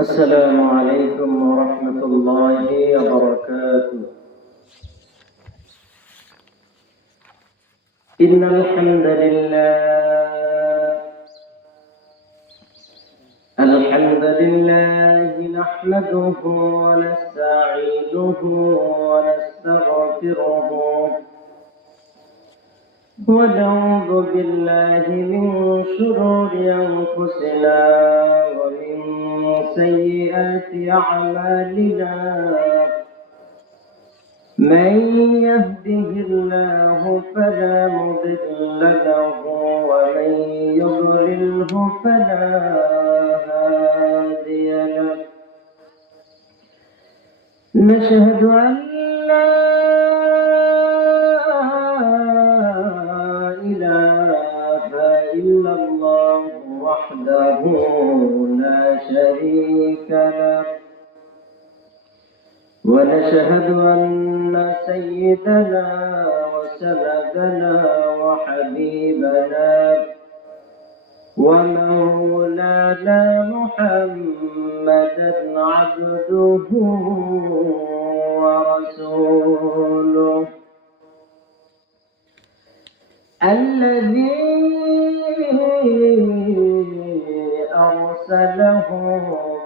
السلام عليكم ورحمة الله وبركاته. إن الحمد لله نحمده ونستعينه ونستغفره ونعوذ بالله من شرور أنفسنا ومن سيئات أعمالنا. من يهده الله فلا مضل له ومن يضلله فلا هادي له. نشهد أن لا إله إلا الله وحده لا شريك له، ونشهد أن سيدنا وسندنا وحبيبنا ومولانا محمدا عبده ورسوله الذي أرسله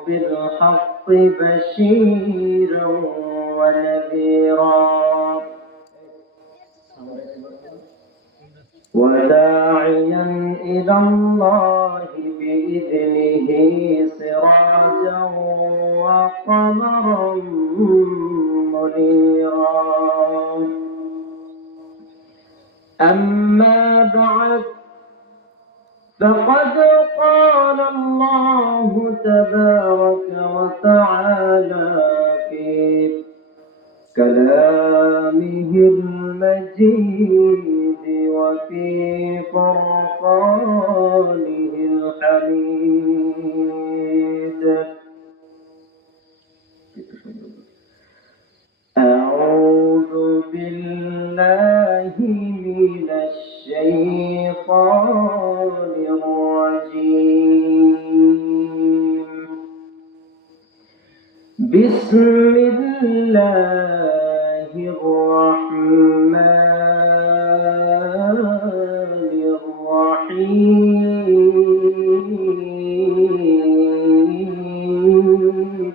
بالحق بشيرا ونذيرا وداعيا إلى الله بإذنه سراجا وقمرا منيرا. أما بعد، فقد قال الله تبارك وتعالى في كلامه المجيد وفي فرقانه الحميد: أعوذ بالله من الشيطان الرجيم. بسم الله الرحمن الرحيم.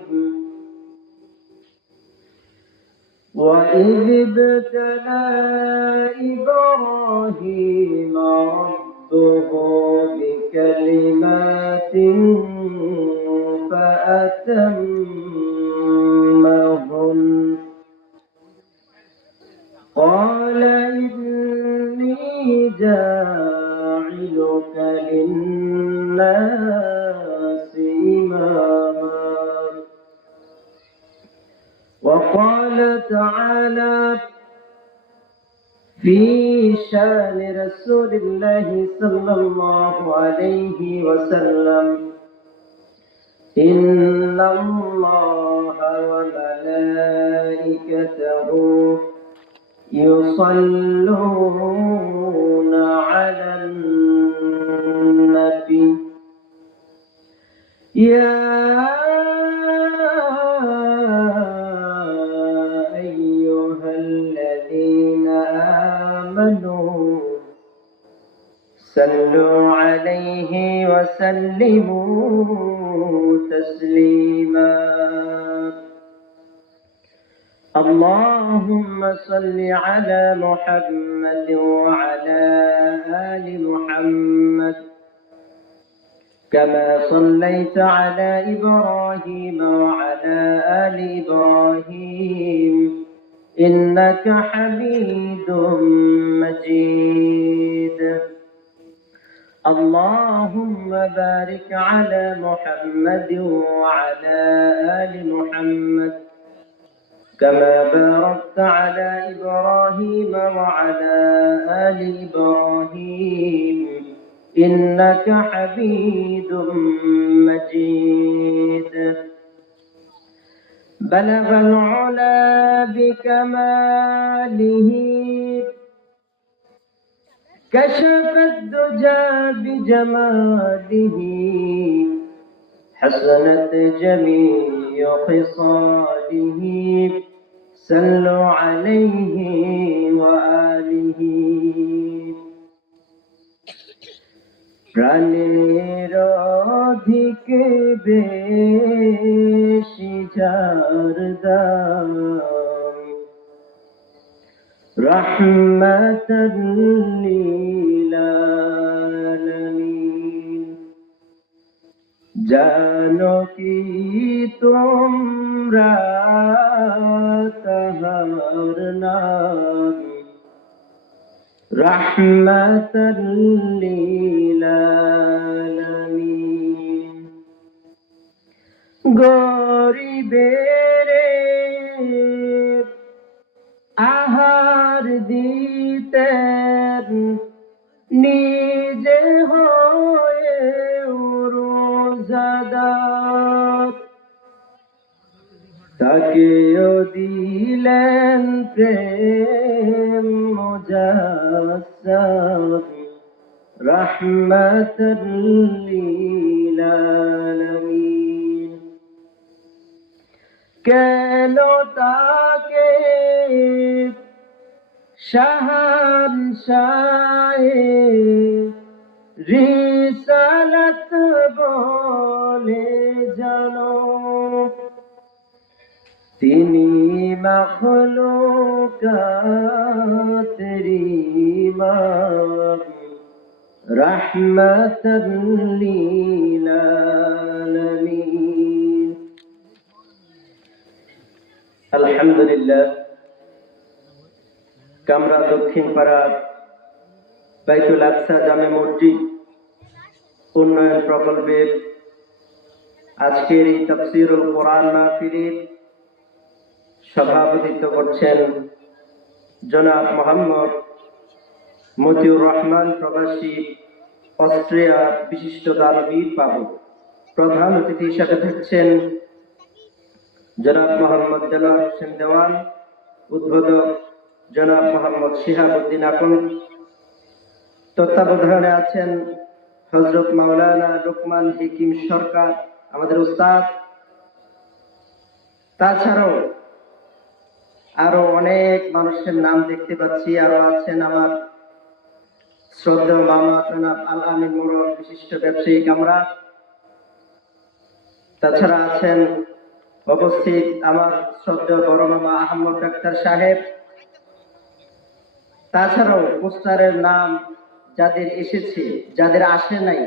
وإذ ابتلى إبراهيم ربه بكلمات فأتمهن، قال إني جاعلك للناس إماما. وقال تعالى في شان رسول الله صلى الله عليه وسلم: إن الله وملائكته يصلون على النبي يا أيها الذين آمنوا صلوا عليه وسلموا تسليما. اللهم صل على محمد وعلى آل محمد كما صليت على إبراهيم وعلى آل إبراهيم إنك حميد مجيد. اللهم بارك على محمد وعلى آل محمد كما باركت على إبراهيم وعلى آل إبراهيم إنك حميد مجيد. بلغ العلا بكماله كشف الدجى بجماله حسنت جميع خصاله صلوا عليه وآله প্রাণের অধিক বেশি যার দাম রহমতাল লিল আলামিন জানো কি তোমরা তাহার নাম রহমতাল লিল আলামিন গরিবের আহার দিতেন নিজে হয়ে রোজাদার তাকেও দিলেন প্রেম মুজাসসাম রহমতাল লিল আলামিন কেন তাকে শাহানশাহে রিসালাত বলে জানো তিনি মাখলুকাতের ইমাম রহমতাল লিল আলামিন আলহামদুলিল্লাহ কামরা দক্ষিণ পাড়া বাইতুল আকসা জামে মসজিদ উন্নয়ন প্রকল্পের আজকের এই তাফসীরুল কোরআন মাহফিলের সভাপতিত্ব করছেন জনাব মোহাম্মদ মতিউর রহমান প্রবাসী অস্ট্রিয়া বিশিষ্ট দানবীর বাবু প্রধান অতিথি হিসেবে থাকছেন জনাব মোহাম্মদ দেলোয়ার হোসেন দেওয়ান উদ্বোধক জনাব মোহাম্মদ শিহাবুদ্দিন আকন তত্ত্বাবধানে আছেন হযরত মাওলানা লুকমান হাকিম সরকার আমাদের উস্তাদ তাছাড়াও আরো অনেক মানুষের নাম দেখতে পাচ্ছি আরো আছেন আমার শ্রদ্ধেয় মামা জনাব আল আমিন মোরদ বিশিষ্ট ব্যবসায়ী কামরা তাছাড়া আছেন উপস্থিত আমার শ্রদ্ধেয় বড় মামা আহমদ ডাক্তার সাহেব তাছাড়াও পোস্টারের নাম যাদের এসেছে যাদের আসে নাই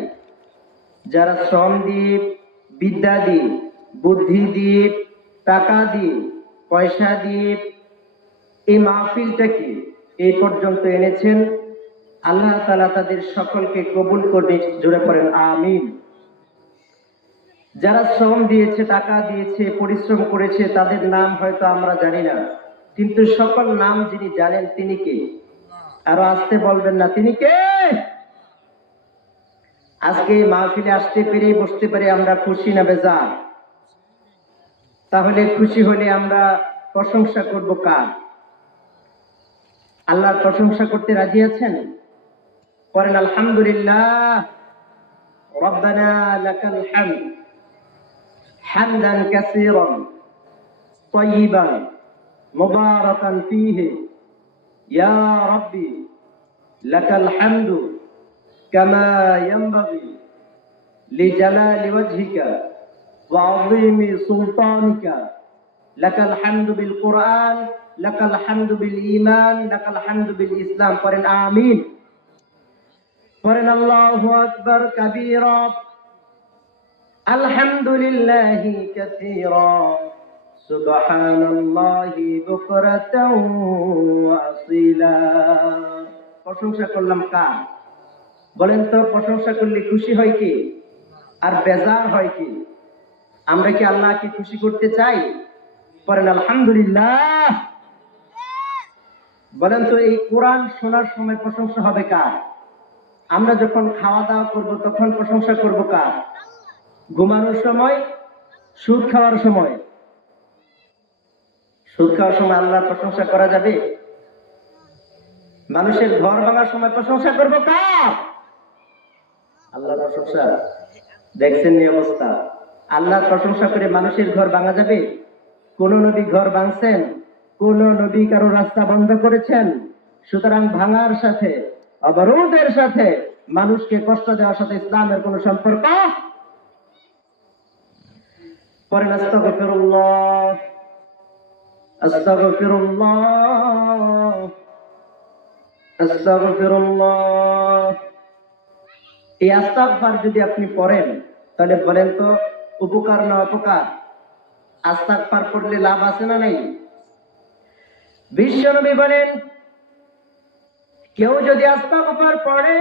যারা শ্রম দিয়ে বিদ্যা দিয়ে বুদ্ধি দিয়ে টাকা দিয়ে পয়সা দিয়ে এই মাহফিলটাকে এই পর্যন্ত এনেছেন আল্লাহ তাআলা তাদের সকলকে কবুল করে জোরে পড়েন আমিন যারা শ্রম দিয়েছে টাকা দিয়েছে পরিশ্রম করেছে তাদের নাম হয়তো আমরা জানি না কিন্তু সকল নাম যিনি জানেন তিনি কে আরো আসতে বলবেন না তিনি কে আজকে এই মাহফিলে আসতে পেরে বসতে পেরে আমরা খুশি না বেজার তাহলে খুশি হলে আমরা প্রশংসা করব কার আল্লাহর প্রশংসা করতে রাজি আছেন পড়েন আলহামদুলিল্লাহ রব্বানা লাকাল হামদ হামদান কাসীরান তাইয়িবান মুবারাকান ফীহি ইয়া রাব্বি লাকাল হামদু কামা ইয়ানবাগি লিজালালি ওয়াজহিকা ওয়া আযীমি সুলতানিকা লাকাল হামদু বিল কুরআন লাকাল হামদু বিল ঈমান লাকাল হামদু বিল ইসলাম পড়েন আমিন পড়েন আল্লাহু আকবার কাবীরা আলহামদুলিল্লাহি কাসীরা সুবহানাল্লাহি বুকরাতাও ওয়া আসীলা প্রশংসা করলাম কার বলেন তো প্রশংসা করলে খুশি হয় কি আর বেজার হয় কি আমরা কি আল্লাহকে খুশি করতে চাই পড়েন আলহামদুলিল্লাহ বলেন তো এই কোরআন শোনার সময় প্রশংসা হবে কার আমরা যখন খাওয়া দাওয়া করব তখন প্রশংসা করব কার ঘুমানোর সময় সুদ খাওয়ার সময় আল্লাহর প্রশংসা করা যাবে মানুষের ঘর ভাঙার সময় প্রশংসা করব কার আল্লাহর প্রশংসা দেখছেন এই অবস্থা আল্লাহর প্রশংসা করে মানুষের ঘর ভাঙা যাবে? কোন নবী ঘর ভাঙছেন? কোন নবী কারো রাস্তা বন্ধ করেছেন? সুতরাং ভাঙার সাথে, অবরোধের সাথে, মানুষকে কষ্ট দেওয়ার সাথে ইসলামের কোন সম্পর্ক। পরেন আস্তাগফিরুল্লাহ, আস্তাগফিরুল্লাহ, আস্তাগফিরুল্লাহ। এই আস্তাগফার যদি আপনি পড়েন, তাহলে বলেন তো উপকার না অপকার? আস্তাগফার পড়লে লাভ আছে না নাই? বিশ্বনবী বলেন, কেউ যদি আস্তাগফার পড়ে,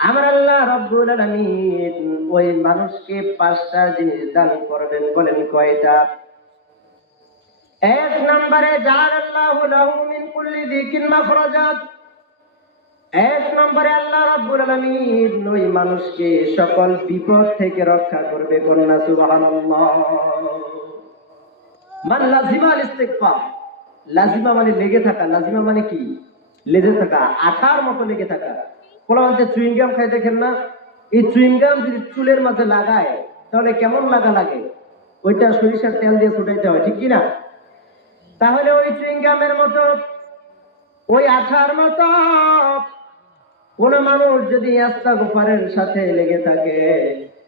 আমার আল্লাহ রাব্বুল আলামিন ওই মানুষকে 5টা জিনিস দান করবেন। বলেন কয়টা? 1 নম্বরে জাআলাল্লাহু লাহু মিন কুল্লি যিকিন মাখরাজা। 1 নম্বরে আল্লাহ রাব্বুল আলামিন ওই মানুষকে সকল বিপদ থেকে রক্ষা করবে। বলনা সুবহানাল্লাহ। মান লাজিমাল ইস্তিগফার, লাজিমা মানে লেগে থাকা। লাজিমা মানে কি? লেগে থাকা, আঠার মতো লেগে থাকা। কোলাতে চুইংগাম খাই দেখেন না? এই চুইংগাম যদি চুলের মাঝে লাগায় তাহলে কেমন লাগা লাগে? ওইটা সরিষার তেল দিয়ে ছুটাইতে হয়, ঠিক কিনা? তাহলে ওই চুইংগামের মতো, ওই আঠার মতো কোন মানুষ যদি ইস্তিগফারের সাথে লেগে থাকে,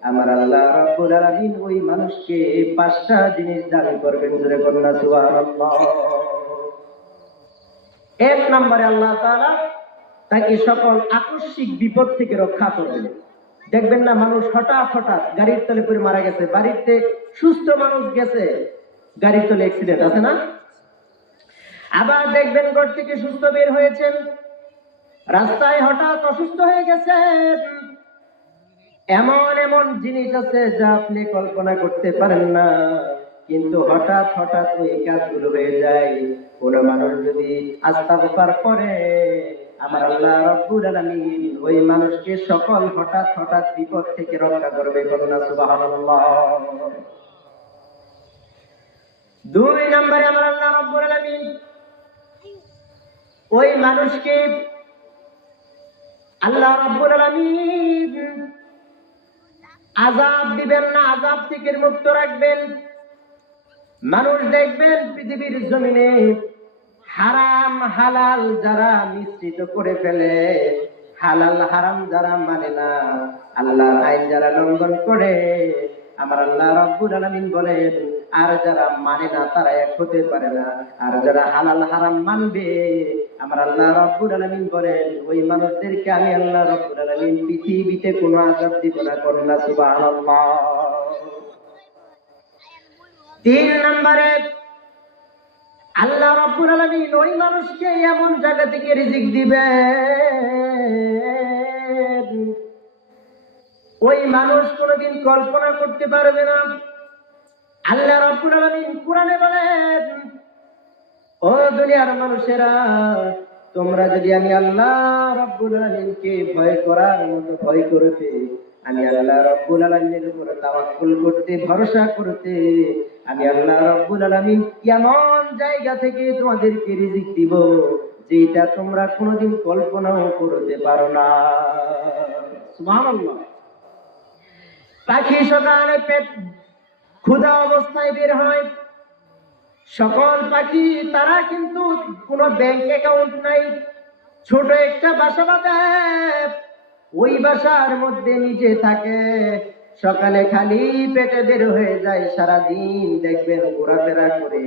আমার আল্লাহ রাব্বুল আলামিন ওই মানুষকে 5টা জিনিস দান করবেন। জোরে বলনা সুবহানাল্লাহ। 1 নম্বরে আল্লাহ তাআলা তাকে সকল আকস্মিক বিপদ থেকে রক্ষা করবেন। দেখবেন না মানুষ হঠাৎ হঠাৎ গাড়ির তলে পড়ে মারা গেছে, বাড়িতে সুস্থ মানুষ গেছে, গাড়ির তলে অ্যাক্সিডেন্ট আছে না? আবার দেখবেন ঘর থেকে সুস্থ বের হয়েছেন, রাস্তায় হঠাৎ অসুস্থ হয়ে গেছেন। এমন এমন জিনিস আছে যা আপনি কল্পনা করতে পারেন না, কিন্তু হঠাৎ হঠাৎ ওই কাজগুলো হয়ে যায়। কোন মানুষ যদি আস্তাগফার করে, আমার আল্লাহ রাব্বুল আলামিন ওই মানুষকে সকল হঠাৎ হঠাৎ বিপদ থেকে রক্ষা করবে। বলনা সুবহানাল্লাহ। 2 নম্বরে আমার আল্লাহ রাব্বুল আলামিন ওই মানুষকে, আল্লাহ রাব্বুল আলামিন আযাব দিবেন না, আযাব থেকে মুক্ত রাখবেন। মানুষ দেখবেন পৃথিবীর জমিনে হারাম হালাল যারা মিশ্রিত করে ফেলে, হালাল হারাম যারা মানে না, আল্লাহর আইন যারা লঙ্ঘন করে, আমার আল্লাহ রাব্বুল আলামিন বলেন, আর যারা মানে না তারা এক হতে পারে না। আর যারা হালাল হারাম মানবে, আমার আল্লাহ রাব্বুল আলামিন বলেন, ওই মানুষদেরকে আমি আল্লাহ রাব্বুল আলামিন পৃথিবীতে কোনো আযাব দিব না। করুণা সুবহানাল্লাহ। 3 নম্বরে আল্লাহ রাব্বুল আলামিন ওই মানুষকে এমন জায়গা থেকে রিজিক দিবেন, ওই মানুষ কোনোদিন কল্পনা করতে পারবে না। আল্লাহ রাব্বুল আলামিন কোরআনে বলেন, ও দুনিয়ার মানুষেরা, তোমরা যদি আমি আল্লাহ রাব্বুল আলামিনকে ভয় করার মতো ভয় করতে, আমি আল্লাহ রাব্বুল আলামিনের উপর তাওয়াক্কুল করতে, ভরসা করতে, আমি আল্লাহ রাব্বুল আলামিন এমন জায়গা থেকে তোমাদেরকে রিজিক দিব যেটা তোমরা কোনোদিন কল্পনাও করতে পারো না। সুবহানাল্লাহ। পাখি সকালে পেট ক্ষুধা অবস্থায় বের হয়। সকল পাখি তারা কিন্তু কোনো ব্যাংক অ্যাকাউন্ট নাই, ছোট একটা বাসা বাঁধে, ওই বাসার মধ্যে নিজে থাকে। সকালে খালি পেটে বের হয়ে যায়, সারাদিন দেখবেন ঘোরাফেরা করে,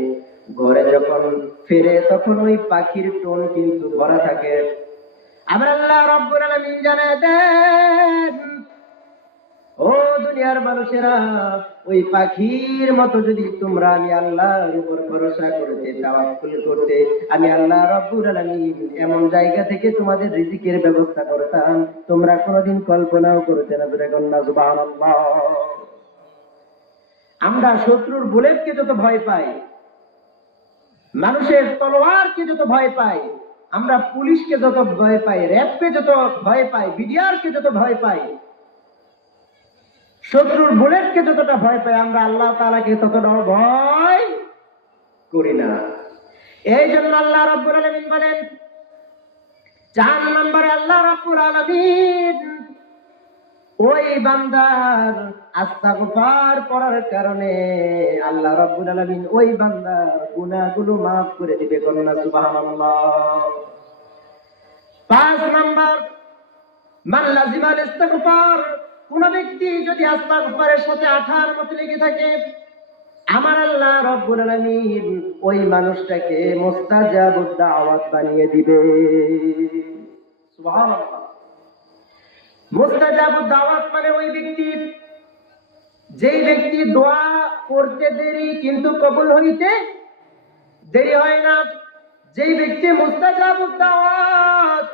ঘরে যখন ফিরে তখন ওই পাখির টোন কিন্তু ভরা থাকে। আমার আল্লাহ রাব্বুল আলামিন জানায় দেন, ও দুনিয়ার মানুষেরা, ওই পাখির মতো যদি তোমরা আমি আল্লাহর উপর ভরসা করতে, তাওয়াক্কুল করতে, আমি আল্লাহ রাব্বুল আলামিন এমন জায়গা থেকে তোমাদের রিজিকের ব্যবস্থা করতাম, তোমরা কোনোদিন কল্পনাও করতে না। বলনা সুবহানাল্লাহ। আমরা শত্রুর বুলেটকে যত ভয় পাই, মানুষের তলোয়ারকে যত ভয় পাই, আমরা পুলিশকে যত ভয় পাই, র্যাবকে যত ভয় পাই, বিডিআরকে যত ভয় পাই, শত্রুর বুলেটকে যতটা ভয় পাই, আমরা আল্লাহ তাআলাকে ততটা ভয় করি না। এই জন্য আল্লাহ রাব্বুল আলামিন বলেন, 4 নম্বরে আল্লাহ রাব্বুল আলামিন ওই বান্দার ইস্তিগফার করার কারণে আল্লাহ রাব্বুল আলামিন ওই বান্দার গুনাহগুলো মাফ করে দিবে। কন্যা সুবহানাল্লাহ। 5 নাম্বার, মান লাজিমাল ইস্তিগফার, কোন ব্যক্তি যদি ইস্তিগফারের সাথে আঠার মতো লেগে থাকে, আমার আল্লাহ রাব্বুল আলামিন ওই মানুষটাকে মুস্তাজাবুদ দাওয়াত বানিয়ে দিবে। সুবহানাল্লাহ। মুস্তাজাবুদ দাওয়াত মানে ওই ব্যক্তি, যেই ব্যক্তি দোয়া করতে দেরি কিন্তু কবুল হইতে দেরি হয় না। যেই ব্যক্তি মুস্তাজাবুদ দাওয়াত,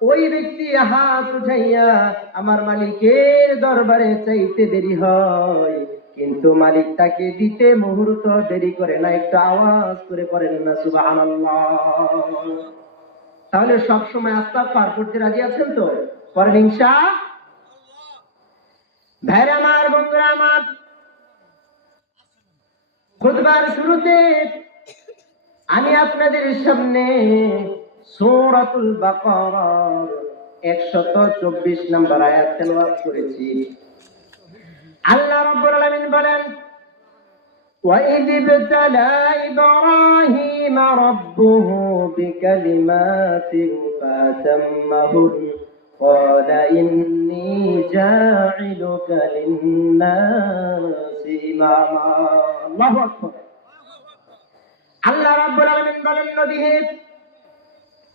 ওই ব্যক্তি হাত উঠাইয়া আমার মালিকের দরবারে চাইতে দেরি হয়, কিন্তু মালিক তাকে দিতে মুহূর্ত দেরি করে না। একটু আওয়াজ করে পড়েন না সুবহানাল্লাহ। তাহলে সব সময় ইস্তিগফার করতে রাজি আছেন তো? পড়েন ইনশাআল্লাহ। ভাইরা আমার, বন্ধুরা আমার, খুতবার শুরুতে আমি আপনাদের সামনে সূরাতুল বাকারার 124 নম্বর আয়াত তেলাওয়াত করেছি। আল্লাহ রাব্বুল আলামিন বলেন, وَإِذِ ابْتَلَى إِبْرَاهِيمَ رَبُّهُ بِكَلِمَاتٍ فَأَتَمَّهُنَّ قَالَ إِنِّي جَاعِلُكَ لِلنَّاسِ إِمَامًا। আল্লাহু আকবার। আল্লাহ রাব্বুল আলামিন বলেন, নবী হে,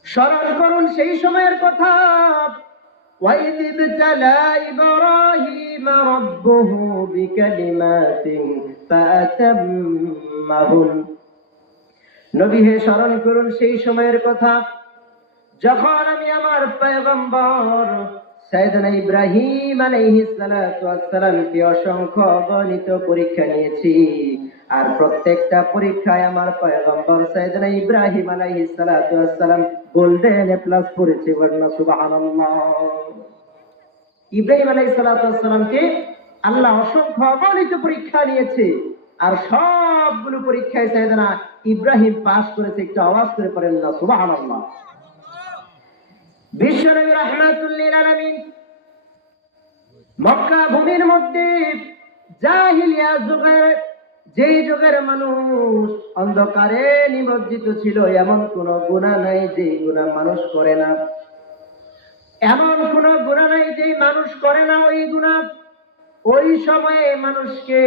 স্মরণ করুন সেই সময়ের কথা। وَإِذِ ابْتَلَى إِبْرَاهِيمَ رَبُّهُ بِكَلِمَاتٍ فَأَتَمَّهُنَّ। নবী হে, স্মরণ করুন সেই সময়ের কথা যখন আমি আমার পয়গম্বর সাইয়েদনা ইব্রাহিম আলাইহিস সালাতু ওয়াস সালামকে অসংখ্য অগণিত পরীক্ষা নিয়েছি, আর প্রত্যেকটা পরীক্ষায় আমার পয়গম্বর সাইয়েদনা ইব্রাহিম আলাইহিস সালাতু ওয়াস সালাম গোল্ডেন এ প্লাস করেছে। বলনা সুবহানাল্লাহ। ইব্রাহিম আলাইহিস সালাতু ওয়াস সালামকে আল্লাহ অসংখ্য অগণিত পরীক্ষা নিয়েছে, আর সবগুলো পরীক্ষায় সাইয়েদনা ইব্রাহিম পাস করেছে। একটু আওয়াজ করে পড়েন না সুবহানাল্লাহ। বিশ্বনবী রাহমাতুল লিল আলামিন মক্কা ভূমির মধ্যে জাহিলিয়া যুগে, যেই যুগের মানুষ অন্ধকারে নিমজ্জিত ছিল, এমন কোন গুনাহ নাই যে গুনাহ মানুষ করে না, এমন কোন গুনাহ নাই যে মানুষ করে না ওই গুনাহ। ওই সময়ে মানুষকে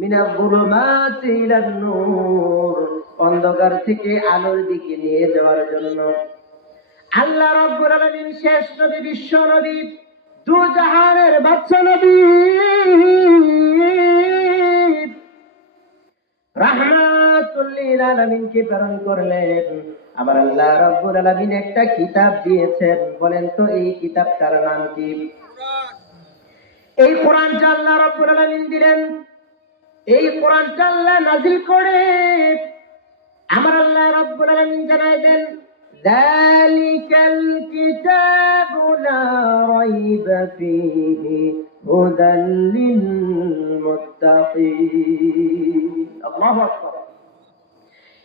মিনাল যুলুমাতি ইলান নূর, অন্ধকার থেকে আলোর দিকে নিয়ে যাওয়ার জন্য আল্লাহ রাব্বুল আলামিন শেষ নবী, বিশ্ব নবী, দু জাহানের বাদশা নবী রাহমাতুল লিল আলামিনকে প্রেরণ করলেন। আমার আল্লাহ রাব্বুল আলামিন একটা কিতাব দিয়েছেন। বলেন তো এই কিতাবটার নাম কি? এই কোরআনটা আল্লাহ রাব্বুল আলামিন দিলেন। এই কোরআনটা আল্লাহ নাযিল করে আমার আল্লাহ রাব্বুল আলামিন জানায় দেন, যালিকাল কিতাবু লা রাইবা ফীহি হুদাল লিল মুত্তাকিন। আল্লাহু আকবার।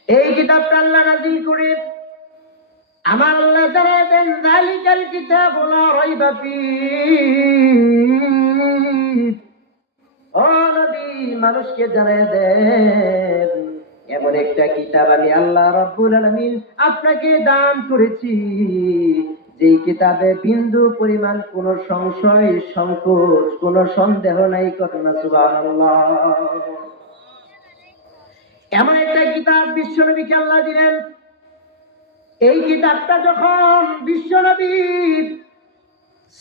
এই কিতাবটা আল্লাহ নাযিল করে আমার আল্লাহ জানায় দেন, যালিকাল কিতাবু লা রাইবা ফীহি। ও নবী, মানুষকে জানায় দেন, এমন একটা কিতাব আমি আল্লাহ রাব্বুল আলামিন আপনাকে দান করেছি, যেই কিতাবে বিন্দু পরিমাণ কোন সংশয়, সংকোচ, কোন সন্দেহ নাই। কন্যা সুবহানাল্লাহ। এমন একটা কিতাব বিশ্বনবীকে আল্লাহ দিলেন। এই কিতাবটা যখন বিশ্বনবী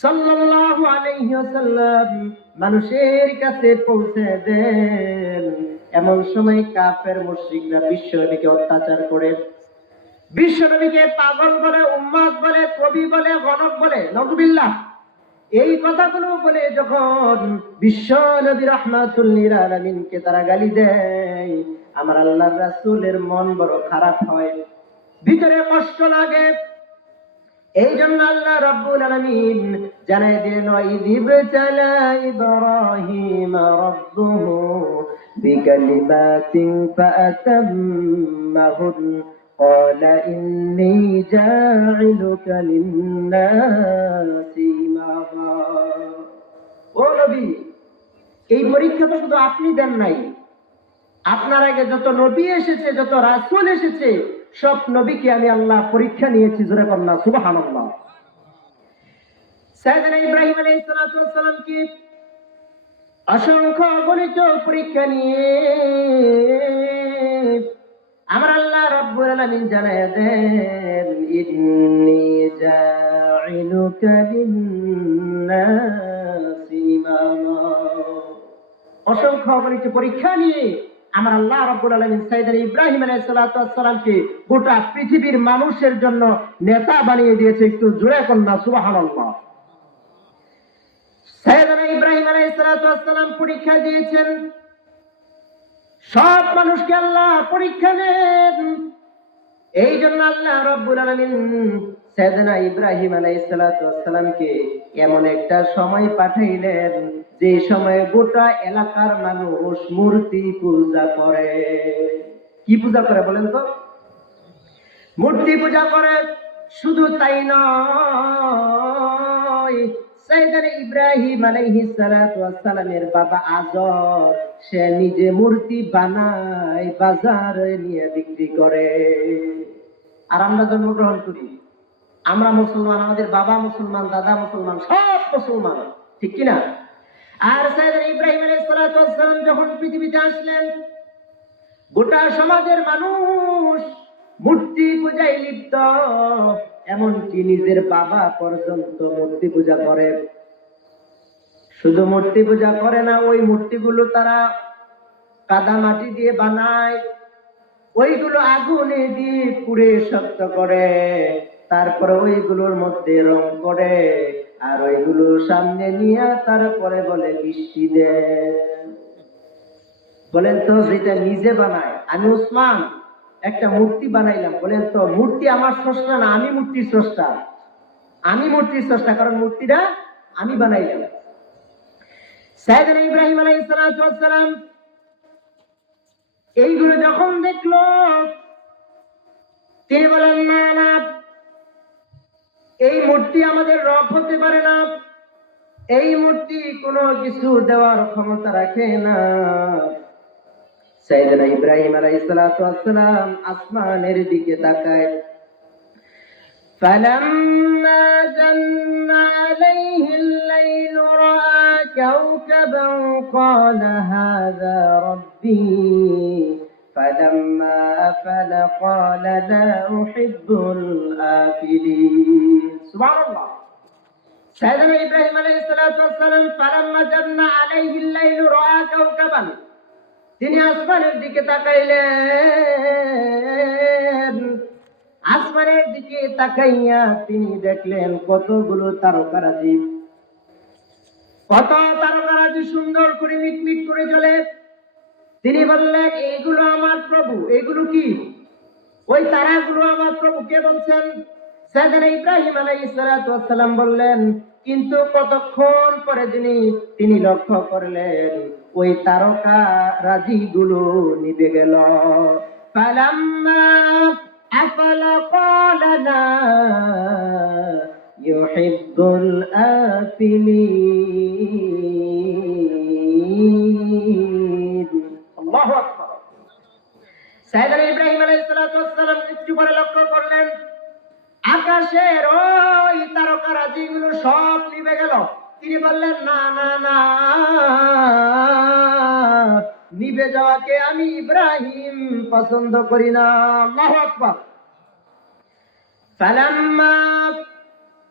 সাল্লাল্লাহু আলাইহি ওয়াসাল্লাম মানুষের কাছে পৌঁছে দেন, এমন সময় কাফের মুশরিকরা বিশ্বনবীকে অত্যাচার করে, বিশ্বনবীকে পাগল বলে, উম্মাদ বলে, কবি বলে, গণক বলে, নাউযুবিল্লাহ, এই কথাগুলো বলে যখন বিশ্বনবী রাহমাতুল লিল আলামিনকে তারা গালি দেয়, আমার আল্লাহর রাসূলের মন বড় খারাপ হয়, ভিতরে কষ্ট লাগে। এই জন্য আল্লাহ রাব্বুল আলামিন জানায় দিলেন, ওয়াইযিব তালা ইব্রাহিম রাব্বুহু বিকালিমাতিন ফাআতাম্মাহুন ক্বালা ইন্নী জাইলুকা লিন্নাসি ইমামা। ও নবী, এই পরীক্ষা তো শুধু আপনি দেন নাই, আপনার আগে যত নবী এসেছে, যত রাসূল এসেছে, সব নবীকে আমি আল্লাহ পরীক্ষা নিয়েছি। জোরে কন্যা সুবহানাল্লাহ। সাইয়েদনা ইব্রাহিম আলাইহিস সালাতু ওয়াস সালামকে অসংখ্য অগণিত পরীক্ষা নিয়ে আমার আল্লাহ রাব্বুল আলামিন জানায় দেন, ইন্নী জাইলুকা লিন-নাসি ইমামা। অসংখ্য অগণিত পরীক্ষা নিয়ে আমার আল্লাহ রাব্বুল আলামিন সাইয়েদনা ইব্রাহিম আলাইহিস সালাতু ওয়াস সালামকে গোটা পৃথিবীর মানুষের জন্য নেতা বানিয়ে দিয়েছে। একটু জোরে কন্যা সুবহানাল্লাহ। সাইয়েদনা ইব্রাহিম আলাইহিস সালাতু ওয়াস সালাম পরীক্ষা দিয়েছেন, সব মানুষকে আল্লাহ পরীক্ষা নেন। এই জন্য আল্লাহ রাব্বুল আলামিন সাইয়েদনা ইব্রাহিম আলাইহিস সালাতু ওয়াস সালামকে এমন একটা সময় পাঠাইলেন, যে সময়ে গোটা এলাকার মানুষ মূর্তি পূজা করে। কি পূজা করে বলেন তো? মূর্তি পূজা করে। শুধু তাই নয়, সাইয়েদনা ইব্রাহিম আলাইহিস সালাতু ওয়াস সালামের বাবা আজর, সে নিজে মূর্তি বানায়, বাজারে নিয়ে বিক্রি করে। আর আমরা জন্মগ্রহণ করি, আমরা মুসলমান, আমাদের বাবা মুসলমান, দাদা মুসলমান, সব মুসলমান, ঠিক কিনা? আর সাইয়েদনা ইব্রাহিম আলাইহিস সালাতু ওয়াস সালাম যখন পৃথিবীতে আসলেন, গোটা সমাজের মানুষ মূর্তি পূজায় লিপ্ত, এমনকি নিজের বাবা পর্যন্ত মূর্তি পূজা করে। শুধু মূর্তি পূজা করে না, ওই মূর্তিগুলো তারা কাদা মাটি দিয়ে বানায়, ওইগুলো আগুনে দিয়ে পুড়ে শক্ত করে, তারপরে ওইগুলোর মধ্যে রং করে, আর ওইগুলো সামনে নিয়ে তারপরে বলে বৃষ্টি দেয়। বলেন তো, যেটা নিজে বানায়, আমি উসমান একটা মূর্তি বানাইলাম, বলেন তো মূর্তি আমার স্রষ্টা না, আমি মূর্তির স্রষ্টা? আমি মূর্তির স্রষ্টা, কারণ মূর্তিটা আমি বানাইলাম। সাইয়েদনা ইব্রাহিম আলাইহিস সালাতু ওয়াস সালাম এইগুলো যখন দেখলো, তিনি বলেন, না না, এই মূর্তি আমাদের রব হতে পারে না, এই মূর্তি কোনো কিছু দেওয়ার ক্ষমতা রাখে না। সাইয়েদনা ইব্রাহিম আলাইহিস সালাতু ওয়াস সালাম আসমানের দিকে তাকায়। فلما جن عليه الليل رأى كوكبا قال هذا ربي فلما أفل قال لا أحب الآفلين. سبحان الله. سيدنا إبراهيم عليه الصلاة والسلام فلما جن عليه الليل رأى كوكبا, তিনি আসমানের দিকে তাকাইলেন। আসমানের দিকে তাকাইয়া তিনি দেখলেন কতগুলো তারকারাজি, কত তারকারাজি সুন্দর করে মিটমিট করে জ্বলে। তিনি বললেন, এইগুলো আমার প্রভু। এগুলো কি? ওই তারাগুলো আমার প্রভু। কে বলছেন? সাইয়েদনা ইব্রাহিম আলাইহিস সালাতু ওয়াস সালাম বললেন। কিন্তু কতক্ষণ পরে তিনি লক্ষ্য করলেন ওই তারকা রাজিগুলো নিভে গেল। ফালাম্মা আফালা ক্বালা লা ইউহিব্বুল আফিলিন। আল্লাহু আকবার। সাইয়েদনা ইব্রাহিম আলাইহিস সালাতু ওয়াস সালাম একটু পরে লক্ষ্য করলেন আকাশের ওই তারকারাজিগুলো সব নিভে গেল। তিনি বললেন, না না না, নিভে যাওয়াকে আমি ইব্রাহিম পছন্দ করি না। আল্লাহু আকবার। ফালাম্মা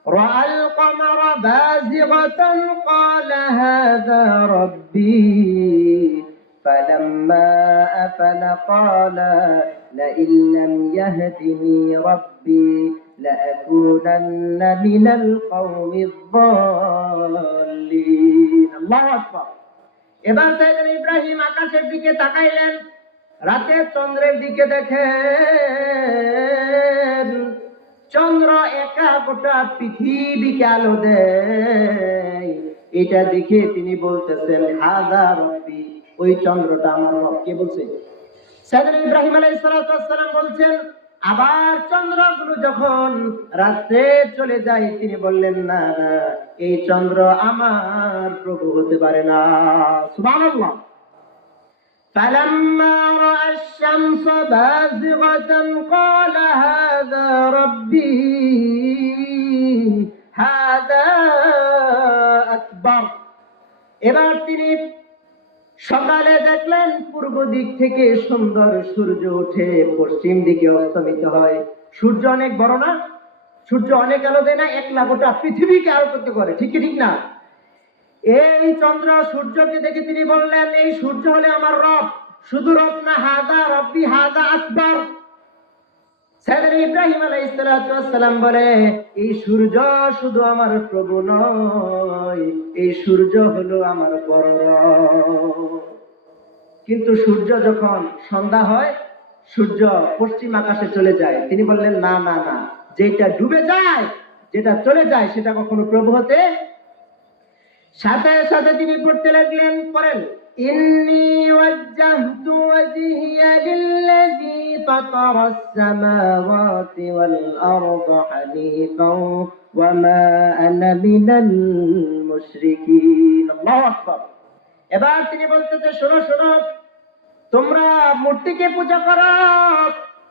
রাআল কমারা বাযিগাতান ক্বালা হাযা রাব্বী فلما أفل قال لئن لم يهدني ربي لأكونن من القوم الضالين. الله أكبر. এবার সাইয়েদনা ইব্রাহিম আকাশের দিকে তাকাইলেন, রাতের চন্দ্রের দিকে দেখেন চন্দ্র একা গোটা পৃথিবীকে আলো দেয়। এটা দেখে তিনি বলতেছেন, হাযা রব্বি, ওই চন্দ্রটা আমার রব। কে বলছে? সাইয়েদনা ইব্রাহিম আলাইহিস সালাতু ওয়াস সালাম বলছেন, আবার চন্দ্রগুলো যখন রাত্রে চলে যায় তিনি বললেন, না না, এই চন্দ্র আমার প্রভু হতে পারে না। সুবহানাল্লাহ। فلما رأى الشمس بازغة قال هذا ربي هذا أكبر। এবার তিনি সকালে দেখলেন পূর্ব দিক থেকে সুন্দর সূর্য উঠে পশ্চিম দিকে অস্তমিত হয়। সূর্য অনেক বড় না? সূর্য অনেক আলো দেয় না? একলা গোটা পৃথিবীকে আলো করতে পারে, ঠিক কি ঠিক না? এই চন্দ্র সূর্যকে দেখে তিনি বললেন, এই সূর্য হলে আমার রব। শুধু রব না, হাদা রব্বি হাদা আকবার। সাইয়েদনা ইব্রাহিম আলাইহিস সালাম বলে, এই সূর্য শুধু আমার প্রভু নয়, এই সূর্য হলো আমার বড় রব। কিন্তু সূর্য যখন সন্ধ্যা হয়, সূর্য পশ্চিম আকাশে চলে যায়, তিনি বললেন, না না না, যেটা ডুবে যায়, যেটা চলে যায়, সেটা কখনো প্রভু হতে। সাথে সাথে তিনি পড়তে লাগলেন, পড়েন, ইন্নী ওয়াজ্জাহতু ওয়াজহিয়া লিল্লাযী ফাতারাস সামাওয়াতি ওয়াল আরদা হানিফাও ওয়া মা আনা মিনাল মুশরিকিন। আল্লাহু আকবার। এবার তিনি বলতেছে, শোনো শোনো, তোমরা মূর্তিকে পূজা করো,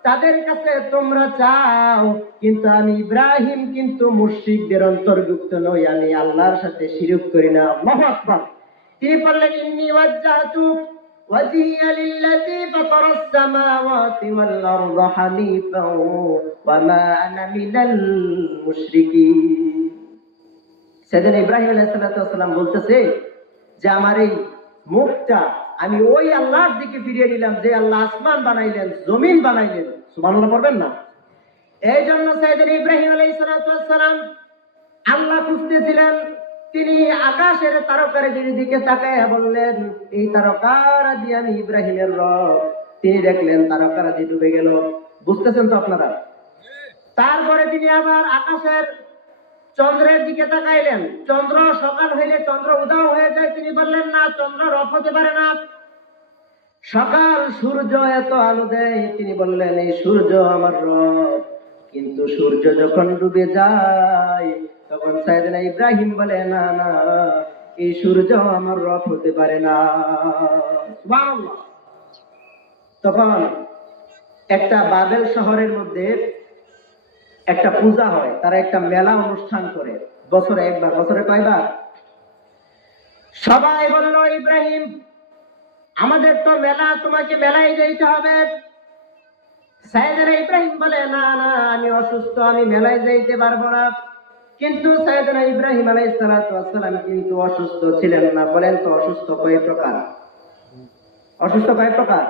তাদের কাছে তোমরা চাও, কিন্তু আমি ইব্রাহিম কিন্তু মুশরিকদের অন্তর্ভুক্ত নই, আমি আল্লাহর সাথে শিরক করি না। আল্লাহু আকবার। তিনি বললেন, ইন্নী ওয়াজ্জাহতু ওয়াজহিয়া লিল্লাযী ফাতারাস সামাওয়াতি ওয়াল আরদা হানিফাও ওয়া মা আনা মিনাল মুশরিকিন। সাইয়েদনা ইব্রাহিম আলাইহিস সালাম বলতেছে যে আমার এই মুখটা আমি ওই আল্লাহর দিকে ফিরিয়ে নিলাম যে আল্লাহ আসমান বানাইলেন, জমিন বানাইলেন। সুবহানাল্লাহ পড়বেন না? এই জন্য সাইয়েদনা ইব্রাহিম আলাইহিস সালাম আল্লাহ খুঁজতেছিলেন। তিনি আকাশের তারকারাজির দিকে তাকায় বললেন, এই তারকারাজি আমি ইব্রাহিমের রব। তিনি দেখলেন তারকারাজি ডুবে গেল। বুঝতেছেন তো আপনারা? তারপরে তিনি আবার আকাশের চন্দ্রের দিকে তাকাইলেন। চন্দ্র সকাল হইলে চন্দ্র উদাও হয়ে যায়। তিনি বললেন, না, চন্দ্র রব হতে পারে না। সকাল সূর্য এত আলো দেয়, তিনি বললেন, এই সূর্য আমার রব। কিন্তু সূর্য যখন ডুবে যায়, তখন সাইয়েদনা ইব্রাহিম বলে, না না, এই সূর্য আমার রব হতে পারে না। সুবহানাল্লাহ। তখন একটা বাবেল শহরের মধ্যে একটা পূজা হয়, তারা একটা মেলা অনুষ্ঠান করে বছরে একবার। বছরে কয়বার? সবাই বলল, ইব্রাহিম, আমাদের তো মেলা, তোমাকে মেলায় যেতে হবে। সাইয়েদনা ইব্রাহিম বলে, না না, আমি অসুস্থ, আমি মেলায় যাইতে পারবো না। কিন্তু সাইয়েদনা ইব্রাহিম আলাইহিস সালাম কিন্তু অসুস্থ ছিলেন না। বলেন তো, অসুস্থ কয় প্রকার? অসুস্থ কয় প্রকার?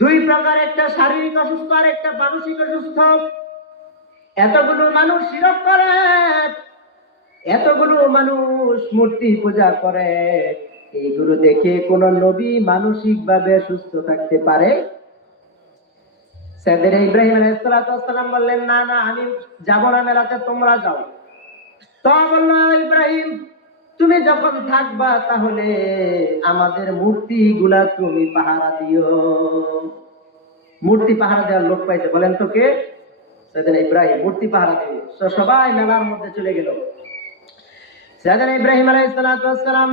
দুই প্রকার, একটা শারীরিক অসুস্থ আর একটা মানসিক অসুস্থ। এতগুলো মানুষ শিরক করে, এতগুলো মানুষ মূর্তি পূজা করে, এইগুলো দেখে কোন নবী মানসিক ভাবে সুস্থ থাকতে পারে? সাইয়েদনা ইব্রাহিম আলাইহিস সালাম বললেন, না না, আমি যাব না মেলাতে, তোমরা যাও। তো বলল, ইব্রাহিম, তুমি যখন থাকবা তাহলে আমাদের মূর্তি গুলা তুমি পাহারা দিও। মূর্তি পাহারা দেওয়ার লোক পাইছে, বলেন তো কে? সাইয়েদনা ইব্রাহিম মূর্তি পাহারা দিবে। তো সবাই মেলার মধ্যে চলে গেল। সাইয়েদনা ইব্রাহিম আলাইহিস সালাম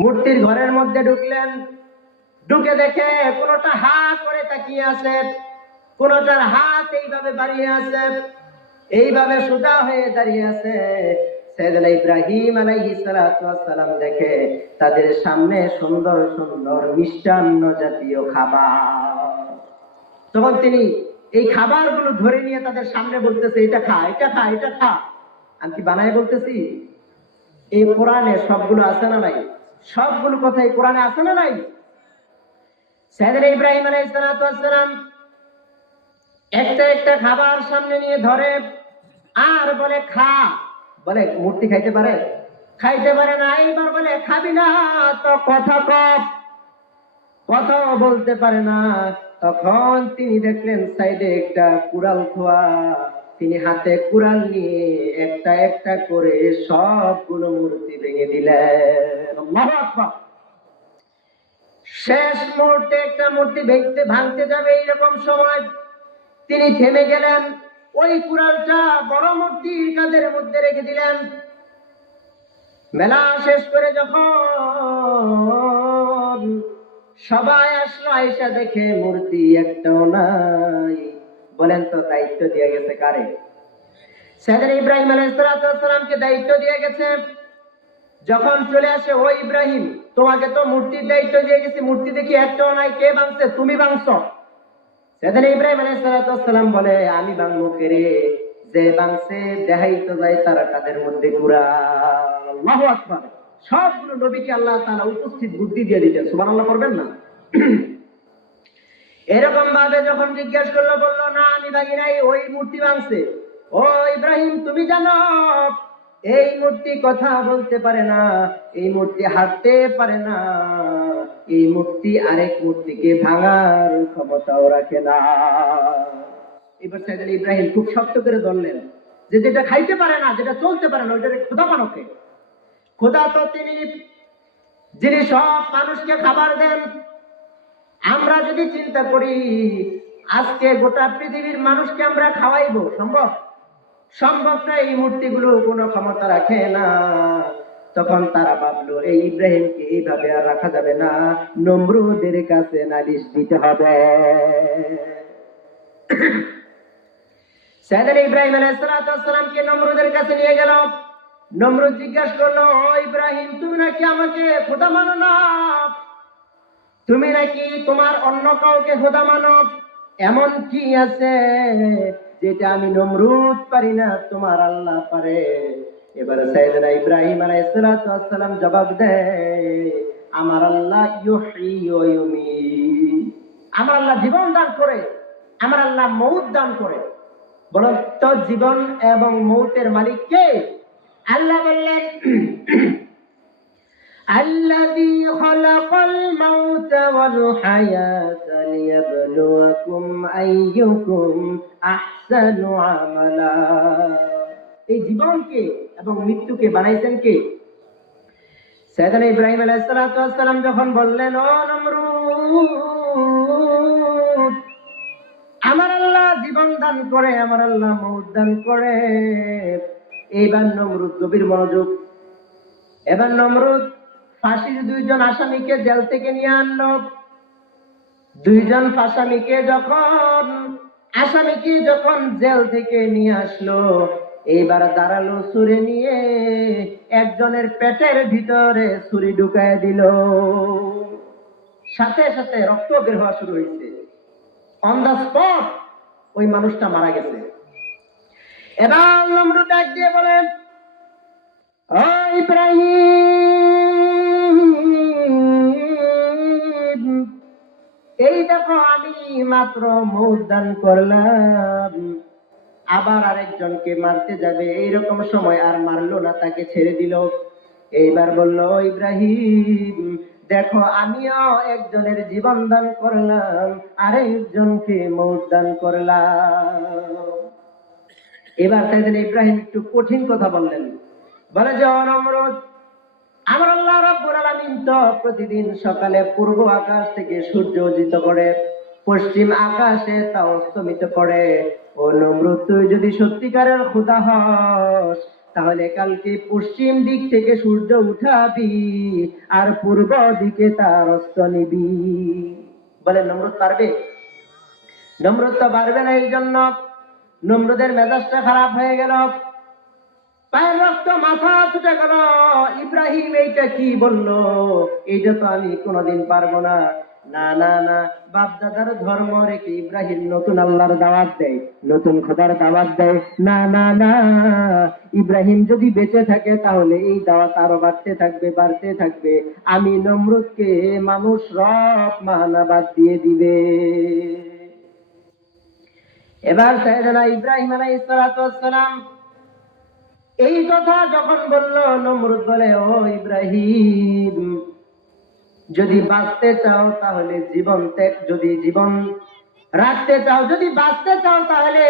মূর্তির ঘরের মধ্যে ঢুকলেন। ঢুকে দেখে কোনটা হা করে তাকিয়ে আছে, কোনটার হাত এইভাবে বাড়িয়ে আছে, এইভাবে সোজা হয়ে দাঁড়িয়ে আছে। সাইয়েদনা ইব্রাহিম আলাইহিস সালাম দেখে তাদের সামনে সুন্দর সুন্দর মিষ্টান্ন জাতীয় খাবার। তখন তিনি এই খাবারগুলো ধরে নিয়ে তাদের সামনে বলতেছে, এটা খা, এটা খা, এটা খা। আমি কি বানায় বলতেছি? এই কোরআনে সবগুলো আছে না নাই? সবগুলো কথা এই কোরআনে আছে না নাই? সাইয়েদনা ইব্রাহিম আলাইহিস সালাম একটা একটা খাবার সামনে নিয়ে ধরে আর বলে, খা। বলে, মূর্তি খাইতে পারে? খাইতে পারে না। এইবার বলে, খাবি না তো কথা কব, কথাও বলতে পারে না। তখন তিনি দেখলেন সাইডে একটা কুড়াল খোয়া। তিনি হাতে কুড়াল নিয়ে একটা একটা করে সবগুলো মূর্তি ভেঙে দিলেন। আল্লাহু আকবার। শেষ মুহূর্তে একটা মূর্তি ভাঙতে যাবে, এইরকম সময় তিনি থেমে গেলেন, ওই কুড়ালটা বড় মূর্তির কাঁধের মধ্যে রেখে দিলেন। মেলা শেষ করে যখন সবাই আসলো, আয়েশা দেখে মূর্তি একটাও নাই। বলেন তো দায়িত্ব দিয়ে গেছে কারে? সাইয়েদনা ইব্রাহিম আলাইহিস সালামকে দায়িত্ব দিয়ে গেছে। যখন চলে আসে, ও ইব্রাহিম, তোমাকে তো মূর্তির দায়িত্ব দিয়ে গেছি, মূর্তি দেখি একটাও নাই, কে ভাঙছে? তুমি ভাঙছো। সাইয়েদনা ইব্রাহিম আলাইহিস সালাম বলে, আমি ভাঙবো কে রে? যে ভাঙছে দেখাই তো যায় তারা তাদের মধ্যে কুরআন। আল্লাহু আকবার। সবগুলো নবীকে আল্লাহ তাআলা উপস্থিত বুদ্ধি দিয়ে দিতেন। সুবহানাল্লাহ করবেন না? এরকম ভাবে যখন জিজ্ঞেস করলো, বললো না আমি ভাঙি নাই, ওই মূর্তি ভাঙছে। ও ইব্রাহিম, তুমি জানো এই মূর্তি কথা বলতে পারে না, এই মূর্তি হাঁটতে পারে না, এই মূর্তি আরেক মূর্তিকে ভাঙার ক্ষমতাও রাখে না। এবার সাইয়েদনা ইব্রাহিম খুব শক্ত করে ধরলেন যে যেটা খাইতে পারে না, যেটা চলতে পারে না, ওইটারে খোদা মানকে। খোদা তো তিনি যিনি সব মানুষকে খাবার দেন। আমরা যদি চিন্তা করি আজকে গোটা পৃথিবীর মানুষকে আমরা খাওয়াইবো, সম্ভব? সম্ভব না। এই মূর্তিগুলো কোনো ক্ষমতা রাখে না। তখন তারা ভাবলো, এই ইব্রাহিমকে এইভাবে আর রাখা যাবে না, নমরুদের কাছে নালিশ দিতে হবে। সাইয়েদনা ইব্রাহিম আলাইহিস সালামকে নমরুদের কাছে নিয়ে গেল। নমরুদ জিজ্ঞাসা করলো, ও ইব্রাহিম, তুমি নাকি আমাকে খোদা মানো না? তুমি নাকি তোমার অন্য কাউকে খোদা মানো? এমন কি আছে যেটা আমি নমরুদ পারি না, তোমার আল্লাহ পারে? এবার সাইয়েদনা ইব্রাহিম আলাইহিস সালাম জবাব দেয়, আমার আল্লাহ ইউহয়ী ওয়া ইউমীত। আমার আল্লাহ জীবন দান করে, আমার আল্লাহ মউত দান করে। বলেন তো জীবন এবং মউতের মালিক কে? আল্লাহ বললেন, الذي خلق الموت والحياة ليبلوكم أيكم أحسن عملا। এই জীবনকে এবং মৃত্যুকে বানাইছেন কে? সাইয়েদনা ইব্রাহিম আলাইহিস সালাম যখন বললেন, ও নমরুদ, আমার আল্লাহ জীবন দান করে, আমার আল্লাহ মউত দান করে। এইবার নমরুদ গভীর মনোযোগ। এবার নমরুদ ফাঁসির দুইজন আসামিকে জেল থেকে নিয়ে আনলো। দুইজন আসামিকে যখন জেল থেকে নিয়ে আসলো, এইবার দাঁড়ালো ছুরি নিয়ে, একজনের পেটের ভিতরে ছুরি ঢুকায় দিল। সাথে সাথে রক্ত বের হওয়া শুরু হয়েছে। অন দা স্পট ওই মানুষটা মারা গেছে। এবার নমরুদ ডাক দিয়ে বলেন, ও ইব্রাহিম, এই দেখো আমি মাত্র মউত দান করলাম, আবার আরেকজনকে মারতে যাবে, এইরকম সময় আর মারলো না, তাকে ছেড়ে দিল। এইবার বলল, ইব্রাহিম দেখো, আমিও একজনের জীবন দান করলাম, আরেকজনকে মউত দান করলাম। এবার সাইয়েদনা ইব্রাহিম একটু কঠিন কথা বললেন। বলে যে, ও নমরুদ, আমার আল্লাহ রাব্বুল আলামিন তো প্রতিদিন সকালে পূর্ব আকাশ থেকে সূর্য উদিত করে, পশ্চিম আকাশে তা অস্তমিত করে। ও নমরুদ, তুই যদি সত্যিকারের খোদা হস, তাহলে কালকে পশ্চিম দিক থেকে সূর্য উঠাবি আর পূর্ব দিকে তার অস্ত নিবি। বলে নমরুদ পারবে? নমরুদ তো পারবে না। এই জন্য নমরুদের মেজাজটা খারাপ হয়ে গেল, পায়ের রক্ত মাথা ছুটে গেল। ইব্রাহিম এইটা কি বললো? এইটা তো আমি কোনোদিন পারবো না। না না না, বাপ দাদার ধর্ম রেখে ইব্রাহিম নতুন আল্লাহর দাওয়াত দেয়, নতুন খোদার দাওয়াত দেয়। না না না, ইব্রাহিম যদি বেঁচে থাকে তাহলে এই দাওয়াত আরো বাড়তে থাকবে, বাড়তে থাকবে। আমি নমরুদকে মানুষ রব মানা বাদ দিয়ে দিবে। এবার সাইয়েদনা ইব্রাহিম আলাইহিস সালাম এই কথা যখন বলল, নমরুদ বলে, ও ইব্রাহিম, যদি বাঁচতে চাও তাহলে জীবন ত্যাগ, যদি জীবন রাখতে চাও, যদি বাঁচতে চাও তাহলে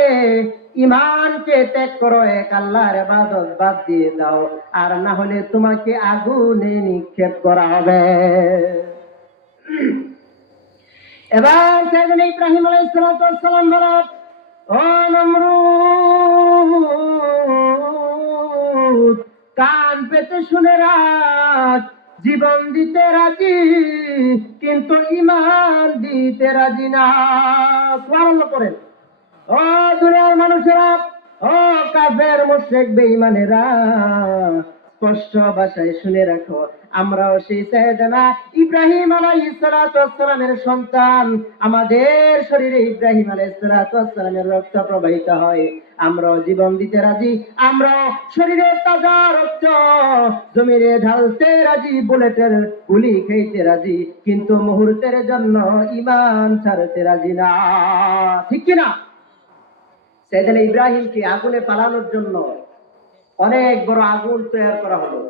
ঈমানকে ত্যাগ করো, এক আল্লাহর ইবাদত বাদ দিয়ে দাও, আর না হলে তোমাকে আগুনে নিক্ষেপ করা হবে। এবার সাইয়েদনা ইব্রাহিম আলাইহিস সালাম বলেন, ও নমরুদ, কান পেতে শুনে রাখ, জীবন দিতে রাজি কিন্তু ইমান দিতে রাজি না। সুবহানাল্লাহ করেন। ও দুনিয়ার মানুষেরা, ও কাফের মুশরিক বেঈমানেরা, স্পষ্ট ভাষায় শুনে রাখো, আমরাও সেই সাইয়েদনা ইব্রাহিম আলাইহিস সালাতু ওয়াস সালামের সন্তান। আমাদের শরীরে ইব্রাহিম আলাইহিস সালাতু ওয়াস সালামের রক্ত প্রবাহিত হয়। আমরাও জীবন দিতে রাজি, আমরাও শরীরের তাজা রক্ত জমিনে ঢালতে রাজি, বুলেটের গুলি খেতে রাজি, কিন্তু মুহূর্তের জন্য ঈমান ছাড়তে রাজি না। ঠিক কি না? সাইয়েদনা ইব্রাহিমকে আগুনে পালানোর জন্য অনেক বড় আগুন তৈরি করা হলো।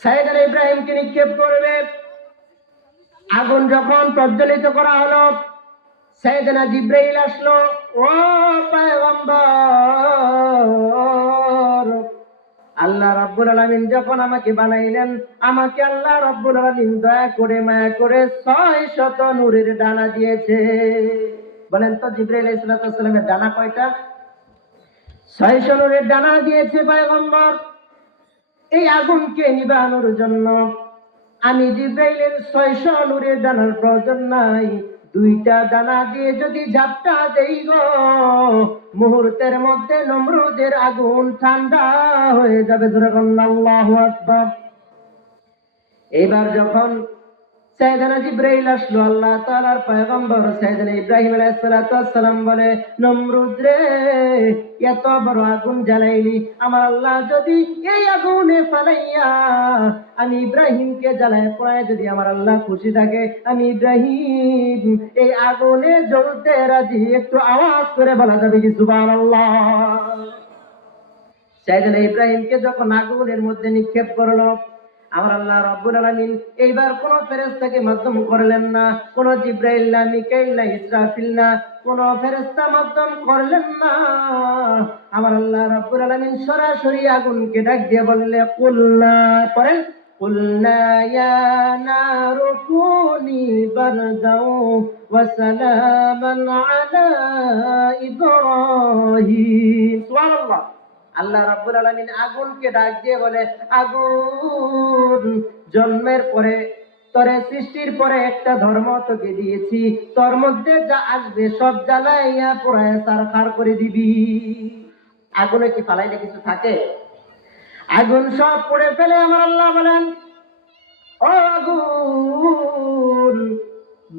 সাইয়েদনা ইব্রাহিমকে নিক্ষেপ করবে, আগুন যখন প্রজ্বলিত করা হলো, সাইয়েদনা জিবরাইল আসলো। ও পয়গম্বর, আল্লাহ রাব্বুল আলামিন যখন আমাকে বানাইলেন, আমাকে আল্লাহ রাব্বুল আলামিন দয়া করে মায়া করে 600 নূরের ডানা দিয়েছে। বলেন তো জিবরাইল আলাইহিস সালামের ডানা কয়টা? 600 নূরের ডানা দিয়েছে পয়গম্বর। এই আগুনকে নিবানোর জন্য আমি জিবরাইলের 600 নূরের ডানার প্রয়োজন নাই, 2টা ডানা দিয়ে যদি ঝাপটা দেই গো, মুহূর্তের মধ্যে নমরুদের আগুন ঠান্ডা হয়ে যাবে। আল্লাহু আকবার। এবার যখন সাইয়েদনা জিবরাইল আসলো, আল্লাহ তাআলার পয়গম্বর সাইয়েদনা ইব্রাহিম আলাইহিস সালাতু ওয়াস সালাম বলে, নমরুদ রে, এত বড় আগুন জ্বালাইলি, আমার আল্লাহ যদি এই আগুনে ফালাইয়া আমি ইব্রাহিমকে জ্বালায় পড়ায় যদি আমার আল্লাহ খুশি থাকে, আমি ইব্রাহিম এই আগুনে জ্বলতে রাজি। একটু আওয়াজ করে বলা যাবে কি সুবহানাল্লাহ? সাইয়েদনা ইব্রাহিমকে যখন আগুনের মধ্যে নিক্ষেপ করলো, আমার আল্লাহ রাব্বুল আলামিন এইবার কোন ফেরেশতাকে মাধ্যম করলেন না, কোন জিবরাইল না, মিকাইল না, ইসরাফিল না, কোন ফেরেশতা মাধ্যম করলেন না। আমার আল্লাহ রাব্বুল আলামিন সরাসরি আগুনকে ডাক দিয়ে বললে, কুলনা, পড়েন, কুলনা ইয়া নারু কুনি বারদাও ওয়া সালামান আলা ইব্রাহিম। সুবহানাল্লাহ। আল্লাহ রাব্বুল আলামিন আগুনকে ডাক দিয়ে বলে, আগুন, জন্মের পরে তোরে সৃষ্টির পরে একটা ধর্ম তোকে দিয়েছি, তোর মধ্যে যা আসবে সব জ্বালাইয়া পোড়ায় ছারখার করে দিবি। আগুনে কি ফালাইলে কিছু থাকে? আগুন সব পুড়ে ফেলে। আমার আল্লাহ বলেন, ও আগুন,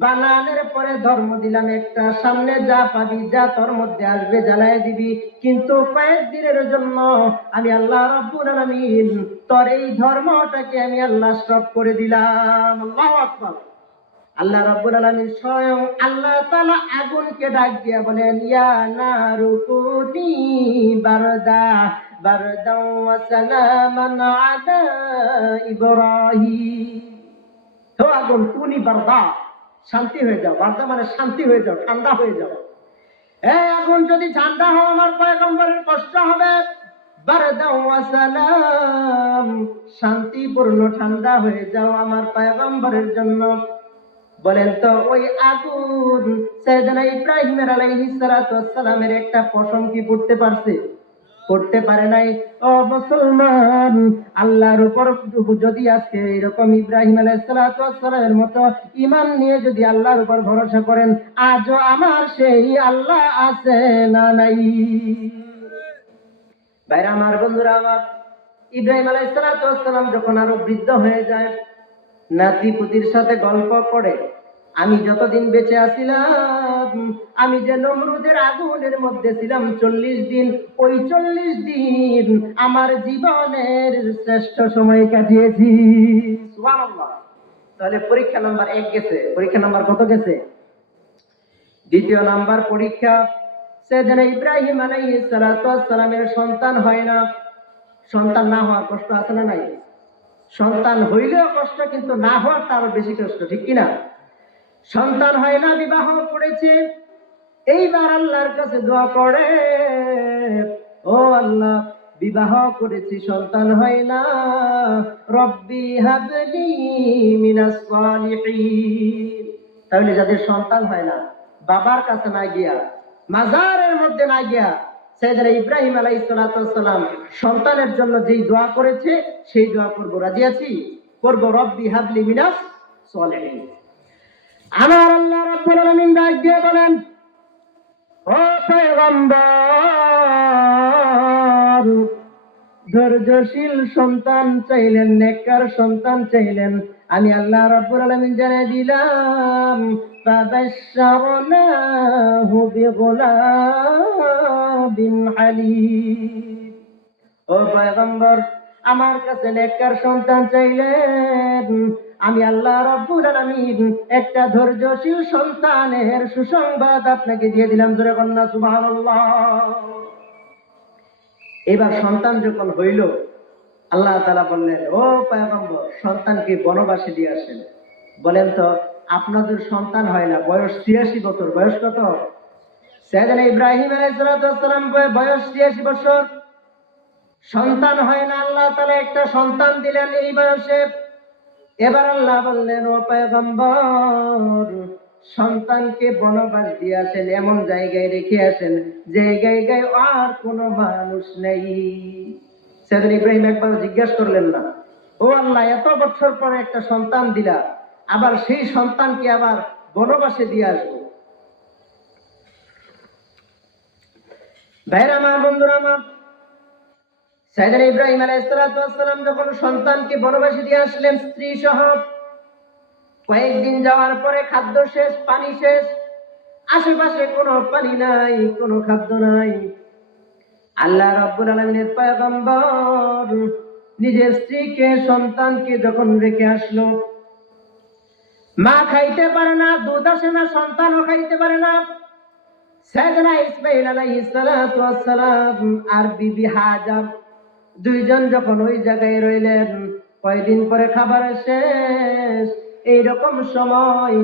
বানানের পরে ধর্ম দিলাম একটা, সামনে যা পাবি, যা তোর মধ্যে আসবে জ্বালায় দিবি, কিন্তু কয়েকদিনের জন্য আমি আল্লাহ রাব্বুল আলামিন তোর এই ধর্মটাকে আমি আল্লাহ স্টপ করে দিলাম। আল্লাহু আকবার। আল্লাহ রাব্বুল আলামিন স্বয়ং আল্লাহ তাআলা আগুনকে ডাক দিয়া বলেন, ইয়া নারু কুনি বারদাও ওয়া সালামান আলা ইব্রাহিম। তো আগুন, কুনি বারদা, শান্তি হয়ে যাও। বারদা মানে শান্তি হয়ে যাও, ঠান্ডা হয়ে যাও। এই আগুন যদি ঠান্ডা হয়, আমার পয়গম্বরের কষ্ট হবে। বারদা ওয়া সালাম, শান্তিপূর্ণ ঠান্ডা হয়ে যাও আমার পয়গম্বরের জন্য। বলেন তো, ওই আগুন সাইয়েদনা ইব্রাহিম আলাইহিস সালাতু ওয়াস সালামের একটা পশম কি পড়তে পারছে? করতে পারে নাই। ও মুসলমান, আল্লাহর উপর যদি আজকে এরকম ইব্রাহিম আলাইহিস সালাতু ওয়াস সালামের মতো ঈমান নিয়ে যদি আল্লাহর উপর ভরসা করেন, আজও আমার সেই আল্লাহ আছে না নাই? ভাইরা আমার, বন্ধুরা আমার, ইব্রাহিম আলাইহিস সালাতু ওয়াস সালাম যখন আরো বৃদ্ধ হয়ে যায়, নাতি পুতির সাথে গল্প করে, আমি যতদিন বেঁচে আছিলাম, আমি যে নমরুদের আগুনের মধ্যে ছিলাম 40 দিন, ওই 40 দিন আমার জীবনের শ্রেষ্ঠ সময় কাটিয়েছি। সুবহানাল্লাহ। তাহলে পরীক্ষা নাম্বার 1 গেছে। পরীক্ষা নাম্বার কত গেছে? দ্বিতীয় নাম্বার পরীক্ষা, সাইয়েদনা ইব্রাহিম আলাইহিস সালাতু ওয়াস সালামের সন্তান হয় না। সন্তান না হওয়ার কষ্ট আছে না নাই? সন্তান হইলেও কষ্ট, কিন্তু না হওয়ার তারও বেশি কষ্ট, ঠিক কিনা? সন্তান হয় না, বিবাহ করেছে, এইবার আল্লাহর কাছে দোয়া করে, ও আল্লাহ, বিবাহ করেছি, সন্তান হয় না, রব্বি হাবলি মিনাস সালিহিন। তাহলে যাদের সন্তান হয় না, বাবার কাছে না গিয়া মাজারের মধ্যে না গিয়া সাইয়েদনা ইব্রাহিম আলাইহিস সালাম সন্তানের জন্য যেই দোয়া করেছে সেই দোয়া করব। রাজি আছি? করব, রব্বি হাবলি মিনাস সলিহিন। আমার আল্লাহ রাব্বুল আলামিন ডাক দিয়ে বলেন, ও পয়গম্বর, ধৈর্যশীল সন্তান চাইলেন, নেককার সন্তান চাইলেন, আমি আল্লাহ রাব্বুল আলামিন জানিয়ে দিলাম, ফাবাশশারনাহু বিগুলাবিন হালিম। ও পয়গম্বর, আমার কাছে নেককার সন্তান চাইলেন, আমি আল্লাহ রাব্বুল আলামিন একটা ধৈর্যশীল সন্তানের সুসংবাদ আপনাকে দিয়ে দিলাম। জোরে কন্যা সুবহানাল্লাহ। এবার সন্তান যখন হইল, আল্লাহ তাআলা বললেন, ও পয়গম্বর, সন্তানকে বনবাসে দিয়ে আসেন। বলেন তো, আপনাদের সন্তান হয় না, বয়স ৮৬ বছর। বয়স কত? সাইয়েদনা ইব্রাহিম আলাইহিস সালাম বয়স ৮৬ বছর, সন্তান হয় না। আল্লাহ তাআলা একটা সন্তান দিলেন এই বয়সে। এবার আল্লাহ বললেন, ও পয়গম্বর, সন্তানকে বনবাস দিয়ে আসেন, এমন জায়গায় রেখে আসেন যে জায়গায় আর কোনো মানুষ নেই। সাইয়েদনা ইব্রাহিম একবার জিজ্ঞাসা করলেন না, ও আল্লাহ, এত বছর পরে একটা সন্তান দিলা, আবার সেই সন্তানকে আবার বনবাসে দিয়ে আসবো? ভাইরা আমার, বন্ধুরা আমার, সাইয়েদনা ইব্রাহিম আলাইহিস সালাম যখন সন্তানকে বনবাসে দিয়ে আসলেন স্ত্রী সহ, কয়েকদিন যাওয়ার পরে খাদ্য শেষ, পানি শেষ, আশেপাশে কোনো পানি নাই, কোনো খাদ্য নাই। আল্লাহ রাব্বুল আলামিনের পয়গম্বর নিজের স্ত্রীকে, সন্তানকে যখন রেখে আসলো, মা খাইতে পারে না, দুধ আসে না, সন্তানও খাইতে পারে না। সাইয়েদনা ইসমাঈল আলাইহিস সালাম আর বিবি হাজার দুইজন যখন ওই জায়গায় রইলেন, কয়দিন পরে খাবার শেষ। এইরকম সময়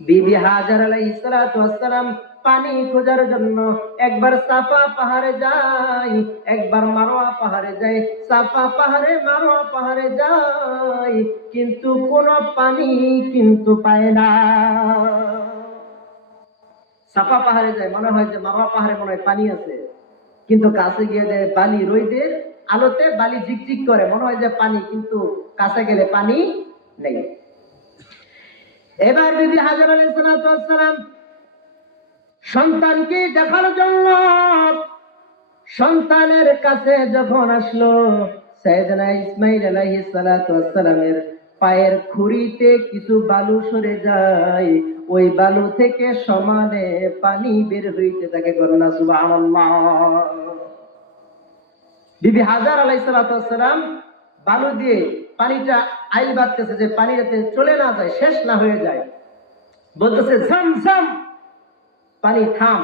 বিবি হাজার আলাইহিস সালাম পানি খোঁজার জন্য একবার সাফা পাহাড়ে যায়, একবার মারোয়া পাহাড়ে যায়, সাফা পাহাড়ে মারোয়া পাহাড়ে যায়, কিন্তু কোনো পানি কিন্তু পায় না। সাফা পাহাড়ে যায়, মনে হয় যে মারোয়া পাহাড়ে মনে হয় পানি আছে, কিন্তু কাছে গিয়ে দেয় বালি, রোদের আলোতে বালি ঝিকঝিক করে, মনে হয় যে পানি, কিন্তু কাছে গেলে পানি নেই। এবার বিবি হাজার আলাইহিস সালাম সন্তানকে দেখার জন্য সন্তানের কাছে যখন আসলো, সাইয়েদনা ইসমাঈল আলাইহিস সালামের পায়ের খুঁড়িতে কিছু বালু সরে যায়, ওই বালু থেকে সমানে পানি বের হইতে থাকে। কন্যা সুবহানাল্লাহ। বিবি হাজার আলাইহিস সালাম বালু দিয়ে পানিটা আইল বাঁধতেছে যে পানি যাতে চলে না যায়, শেষ না হয়ে যায়। বলতেছে, ঝমঝম, পানি থাম।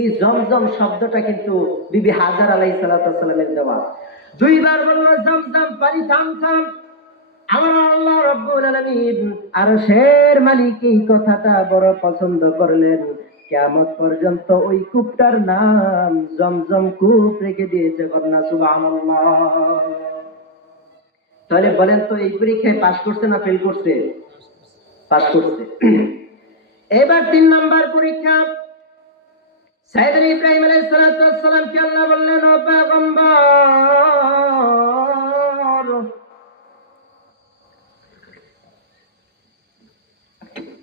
এই জমজম শব্দটা কিন্তু বিবি হাজার আলাইহিস সালামের দেওয়া। দুইবার বলল, জমজম, পানি থাম থাম। আমার আল্লাহ রাব্বুল আলামিন আরশের মালিক এই কথাটা বড় পছন্দ করলেন। কিয়ামত পর্যন্ত ওই কূপটার নাম জমজম কূপ রেখে দিয়েছে। কন্যা সুবহানাল্লাহ। তাহলে বলেন তো, এই পরীক্ষায় পাস করছে না ফেল করছে? পাস করছে। এবার ৩ নাম্বার পরীক্ষা। সাইয়েদনা ইব্রাহিম আলাইহিস সালামকে আল্লাহ বললেন, ও পয়গম্বর,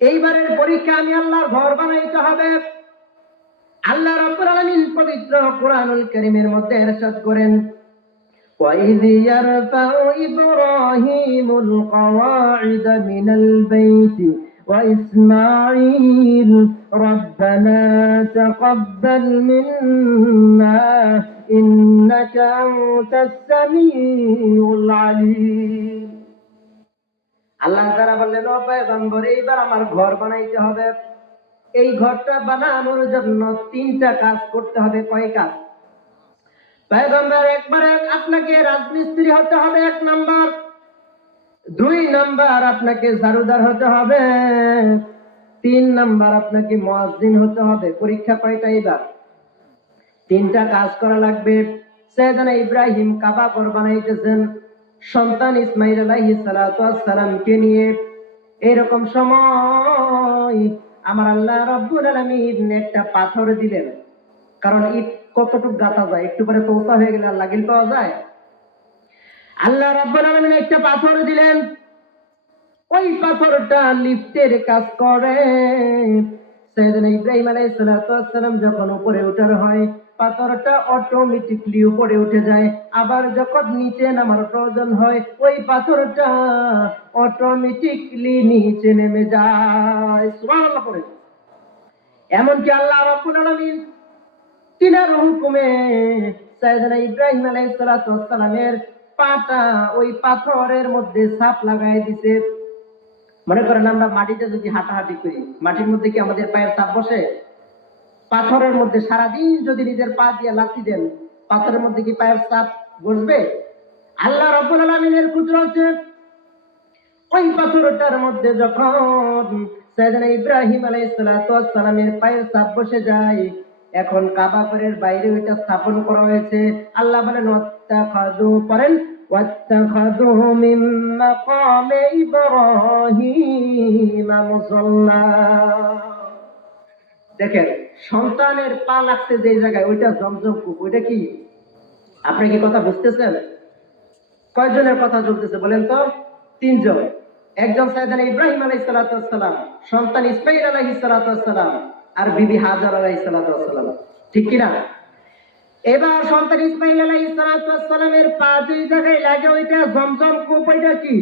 এইবারের পরীক্ষা আমি আল্লাহর ঘর বানাইতে হবে। আল্লাহ রাব্বুল আলামিন পবিত্র কোরআনুল কারীমের মধ্যে ইরশাদ করেন, وَإِذْ يَرْفَعُ إِبْرَاهِيمُ الْقَوَاعِدَ مِنَ الْبَيْتِ وَإِسْمَاعِيلُ رَبَّنَا تَقَبَّلْ مِنَّا إِنَّكَ أَنْتَ السَّمِيعُ الْعَلِيمُ। আল্লাহ তাআলা বললেন, ও পয়গম্বর, এইবার আমার ঘর বানাইতে হবে। এই ঘরটা বানানোর জন্য 3টা কাজ করতে হবে। কয় কাজ? পয়গম্বর, একবারে আপনাকে রাজমিস্ত্রি হতে হবে 1 নাম্বার, 2 নাম্বার আপনাকে ঝাড়ুদার হতে হবে, 3 নাম্বার আপনাকে মুয়াজ্জিন হতে হবে। পরীক্ষা কয়টা এবার? 3টা কাজ করা লাগবে। সাইয়েদনা ইব্রাহিম কাবা ঘর বানাইতেছেন সন্তান ইসমাঈল আলাইহিস সালামকে নিয়ে। এরকম সময় আমার আল্লাহ রাব্বুল আলামিন একটা পাথর দিলেন। কারণ ইট কতটুকু গাঁথা যায়, একটু পরে তো উঁচা হয়ে গেলে আর লাগিল পাওয়া যায়। আল্লাহ রাব্বুল আলামিন একটা পাথর দিলেন, ওই পাথরটা লিফটের কাজ করে। সাইয়েদনা ইব্রাহিম আলাইহিস সালাতু ওয়াস সালাম যখন উপরে ওঠার হয়, পাথরটা অটোমেটিকলি উপরে উঠে যায়। আবার যখন নিচে নামার প্রয়োজন হয়, ওই পাথরটা অটোমেটিকলি নিচে নেমে যায়। সুবহানাল্লাহ পড়ে। এমনকি আল্লাহ রাব্বুল আলামিন তিনার হুকুমে সাইয়েদনা ইব্রাহিম আলাইহিস সালাতু ওয়াস সালামের পাটা ওই পাথরের মধ্যে ছাপ লাগাই দিছে। মনে করেন আমরা মাটিতে যদি হাঁটাহাঁটি করি, মাটির মধ্যে কি আমাদের পায়ের ছাপ বসে? পাথরের মধ্যে সারাদিন যদি নিজের পা দিয়ে লাথি দেন, পাথরের মধ্যে কি পায়ের ছাপ বসবে? আল্লাহ রাব্বুল আলামিনের কুদরতে ওই পাথরটার মধ্যে যখন সাইয়েদনা ইব্রাহিম আলাইহিস সালাতু ওয়াস সালামের পায়ের ছাপ বসে যায়, এখন কাবা ঘরের বাইরে ওইটা স্থাপন করা হয়েছে। আল্লাহ বলেন ওয়াত্তাখাযু, পড়েন ওয়াত্তাখাযু মিন মাকামে ইব্রাহিম মুসাল্লা। দেখেন, সন্তানের পা লাগছে যে জায়গায়, ওইটা জমজম কূপ। ওইটা কি? আপনি কি কথা বুঝতেছেন? কয়জনের কথা চলতেছে বলেন তো? তিনজন। একজন সাইয়েদনা ইব্রাহিম আলাইহিস সালাতু ওয়াস সালাম, সন্তান ইসমাঈল আলাইহিস সালাতু ওয়াস সালাম, আর বিবি হাজার আলাইহিস সালাতু ওয়াস সালাম। ঠিক কি না? এবার সন্তান ইসমাঈল আলাইহিস সালাতু ওয়াস সালামের পা দুই জায়গায় লাগে, ওইটা জমজম কূপ। ওইটা কি?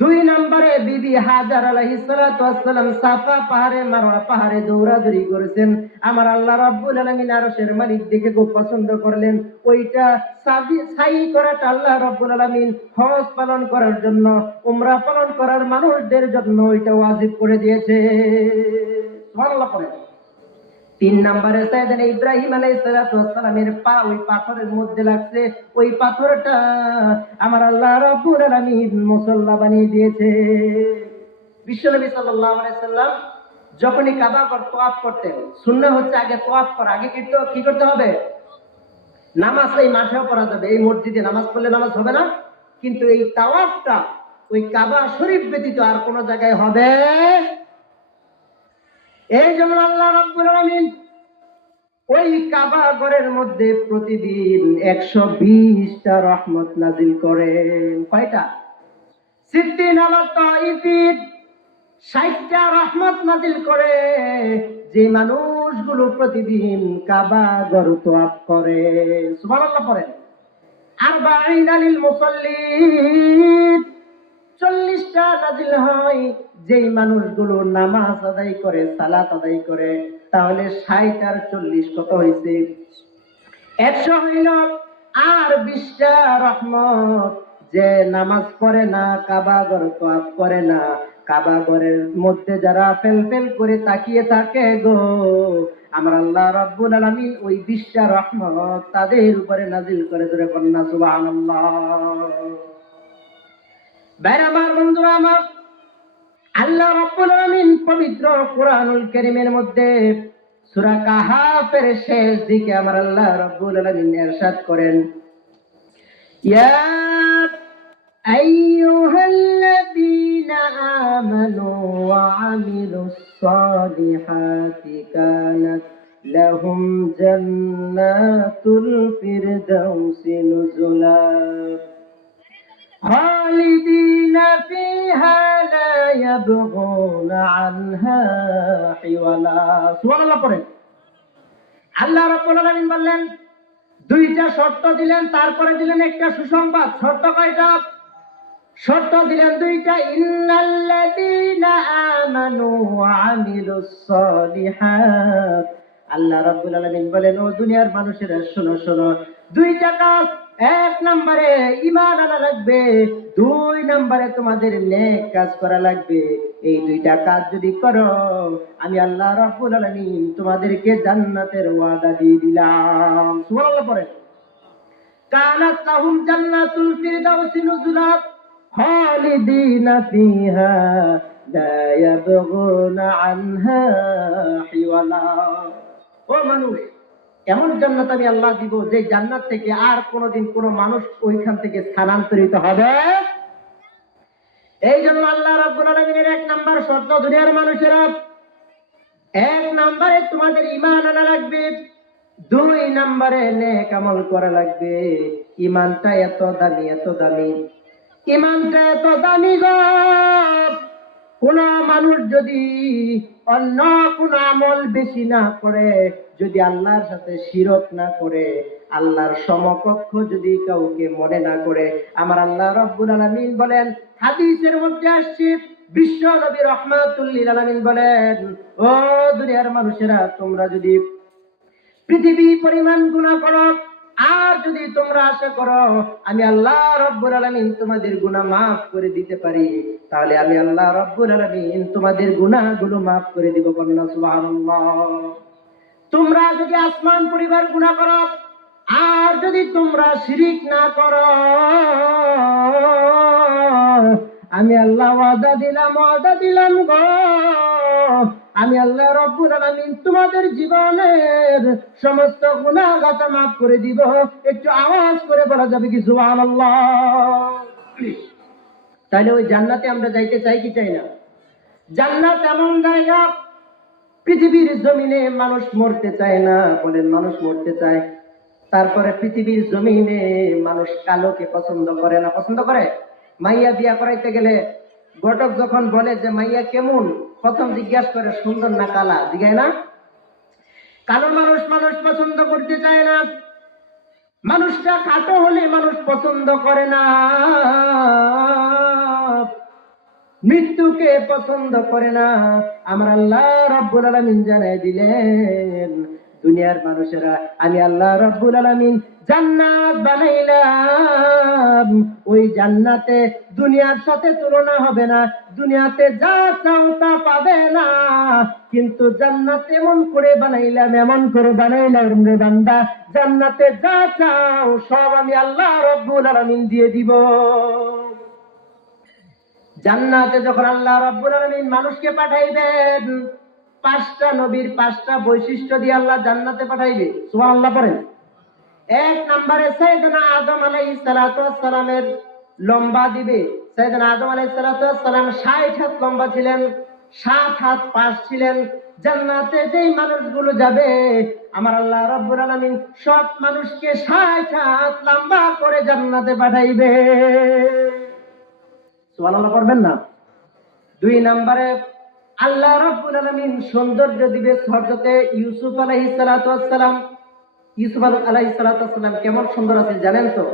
দুই নম্বরে বিবি হাজার আলাইহিস সালাতু ওয়াস সালাম সাফা পাহাড়ে মারওয়া পাহাড়ে দৌড়াদৌড়ি করেছেন। আমার আল্লাহ রাব্বুল আলামিন আরশের মালিক দেখে খুব পছন্দ করলেন। ওইটা সাই করাটা আল্লাহ রাব্বুল আলামিন হজ পালন করার জন্য, উমরা পালন করার মানুষদের জন্য ওইটা ওয়াজিব করে দিয়েছে। সুবহানাল্লাহ পড়েন। তিন নম্বরে সাইয়েদনা ইব্রাহিম আলাইহিস সালাতু ওয়াস সালামের পা ওই পাথরের মধ্যে লাগছে। ওই পাথরটা আমার আল্লাহ রাব্বুল আলামিন মুসাল্লা বানিয়ে দিয়েছে। বিশ্বনবী সাল্লাল্লাহু আলাইহি সাল্লাম যখনই কাবা ঘর তওয়াফ করতেন, সুন্নাহ হচ্ছে আগে তওয়াফ করা। আগে কি করতে হবে? নামাজ এই মাঠেও পড়া যাবে, এই মসজিদে নামাজ পড়লে নামাজ হবে না, কিন্তু এই তাওয়াফটা ওই কাবা শরীফ ব্যতীত আর কোন জায়গায় হবে। এই যেমন আল্লাহ রাব্বুল আলামিন ওই কাবা ঘরের মধ্যে প্রতিদিন 120টা রহমত নাজিল করেন। কয়টা? 60টা রহমত নাজিল করে। যে মানুষগুলো প্রতিদিন কাবা ঘর তওয়াফ করে, সুবহানাল্লাহ পড়েন। আরবাঈন লিল মুসাল্লিন, 40টা নাজিল হয় যেই মানুষগুলো নামাজ আদায় করে, সালাত আদায় করে। তাহলে 60 আর 40 কত হয়েছে? 100 হইল। আর 20টা রহমত যে নামাজ পড়ে না, কাবা ঘর তওয়াফ করে না, কাবা ঘরের মধ্যে যারা ফেল করে তাকিয়ে থাকে গো, আমার আল্লাহ রাব্বুল আলামিন ওই 20টা রহমত তাদের উপরে নাজিল করে। জোরে কন্যা সুবহানাল্লাহ। ভাইরা আমার, বন্ধুরা আমার, আল্লাহ রাব্বুল আলামিন পবিত্র কোরআনুল কারীমের মধ্যে সূরা কাহাফের শেষ দিকে আমার আল্লাহ রাব্বুল আলামিন ইরশাদ করেন, ইয়া আইয়ুহাল্লাযীনা আমানু ওয়া আমিলুস সালিহাতি কানাত লাহুম জান্নাতুল ফিরদাউসি নুজুলা খালিদিনা ফিহা লা ইয়াবগুনা আনহা হিওয়ালা। সুবহানাল্লাহ পড়েন। আল্লাহ রাব্বুল আলামিন বললেন, দুইটা শর্ত দিলেন, তারপরে দিলেন একটা সুসংবাদ। শর্ত কয়টা? শর্ত দিলেন দুইটা। ইন্নাল্লাযীনা আমানু ওয়া আমিলুস সালিহাত। আল্লাহ রাব্বুল আলামিন বলেন, ও দুনিয়ার মানুষেরা শোনো শোনো, দুইটা কাজ। এক নম্বরে ঈমান আনা লাগবে, দুই নম্বরে তোমাদের নেক কাজ করা লাগবে। এই দুইটা কাজ যদি করো, আমি আল্লাহ রাব্বুল আলামিন তোমাদেরকে জান্নাতের ওয়াদা দিয়ে দিলাম। সুবহানাল্লাহ পড়েন। কানাত লাহুম জান্নাতুল ফিরদাউসি নুজুলা খালিদিনা ফিহা লা ইয়াবগুনা আনহা হিওয়ালা। ও মানুষ, এমন জান্নাত আমি আল্লাহ দিব যে জান্নাত থেকে আর কোনোদিন কোনো মানুষ ওইখান থেকে স্থানান্তরিত হবে। এই জন্য আল্লাহ রাব্বুল আলামিনের এক নাম্বার শর্ত, দুনিয়ার মানুষেরা এক নম্বরে তোমাদের ঈমান আনা লাগবে, দুই নম্বরে নেক আমল করা লাগবে। ঈমানটা এত দামি, এত দামি, ঈমানটা এত দামি গো। কোন মানুষ যদি অন্য কোন আমল বেশি না করে, যদি আল্লাহর সাথে শিরক না করে, আল্লাহর সমকক্ষ যদি কাউকে মনে না করে, আমার আল্লাহ রাব্বুল আলামিন বলেন, হাদিসের মধ্যে আসছে, বিশ্ব নবী রাহমাতুল লিল আলামিন বলেন, ও দুনিয়ার মানুষেরা, তোমরা যদি পৃথিবী পরিমাণ গুনাহ করো, আর যদি তোমরা আশা করো আমি আল্লাহ রাব্বুল আলামিন তোমাদের গুনাহ মাফ করে দিতে পারি, তাহলে আমি আল্লাহ রাব্বুল আলামিন তোমাদের গুনাহগুলো মাফ করে দিব। বলনা সুবহানাল্লাহ। তোমরা যদি আসমান পরিবার গুনাহ করো, আর যদি তোমরা শিরিক না করো, আমি আল্লাহ ওয়াদা দিলাম গো, আমি আল্লাহ রাব্বুল আলামিন তোমাদের জীবনের সমস্ত গুনাহ খাতা মাফ করে দিব। একটু আওয়াজ করে বলা যাবে কি সুবহানাল্লাহ? তাহলে ওই জান্নাতে আমরা যাইতে চাই কি চাই না? জান্নাত এমন জায়গা, পৃথিবীর জমিনে মানুষ মরতে চায় না, বলেন মানুষ মরতে চায়। তারপরে পৃথিবীর জমিনে মানুষ কালোকে পছন্দ করে না, পছন্দ করে? মাইয়া বিয়া করাইতে গেলে ঘটক যখন বলে যে মাইয়া কেমন, প্রথম জিজ্ঞাসা করে সুন্দর না কালা, জিজ্ঞায় না? কালো মানুষ মানুষ পছন্দ করতে চায় না। মানুষটা খাটো হলে মানুষ পছন্দ করে না, মৃত্যুকে পছন্দ করে না। আমার আল্লাহ রাব্বুল আলামিন জানাই দিলেন, দুনিয়ার মানুষেরা, আমি আল্লাহ রাব্বুল আলামিন জান্নাত বানাইলাম। ওই জান্নাতে দুনিয়ার সাথে তুলনা হবে না, দুনিয়াতে যা চাও তা পাবে না, কিন্তু জান্নাত এমন করে বানাইলাম রে বান্দা, জান্নাতে যা চাও সব আমি আল্লাহ রাব্বুল আলামিন দিয়ে দিব। জান্নাতে যখন আল্লাহ রাব্বুল আলামিন মানুষকে পাঠাইবেন, পাঁচটা নবীর পাঁচটা বৈশিষ্ট্য দিয়ে আল্লাহ জান্নাতে পাঠাইবে। সুবহানাল্লাহ পড়েন। এক নম্বরে সাইয়েদনা আদম আলাইহিস সালাতু ওয়াস সালামের লম্বা দিবে। সাইয়েদনা আদম আলাইহিস সালাতু ওয়াস সালাম 60 হাত লম্বা ছিলেন, 7 হাত পাশ ছিলেন। জান্নাতে যেই মানুষগুলো যাবে, আমার আল্লাহ রাব্বুল আলামিন সব মানুষকে 60 হাত লম্বা করে জান্নাতে পাঠাইবে। সুবহানাল্লাহ পড়বেন না? দুই নম্বরে আল্লাহ রাব্বুল আলামিন সৌন্দর্য দিবে। হযরতে ইউসুফ আলাইহিস সালাতু ওয়াস সালাম, ইউসুফ আলাইহিস সালাতু ওয়াস সালাম কেমন সুন্দর আছে জানেন তো?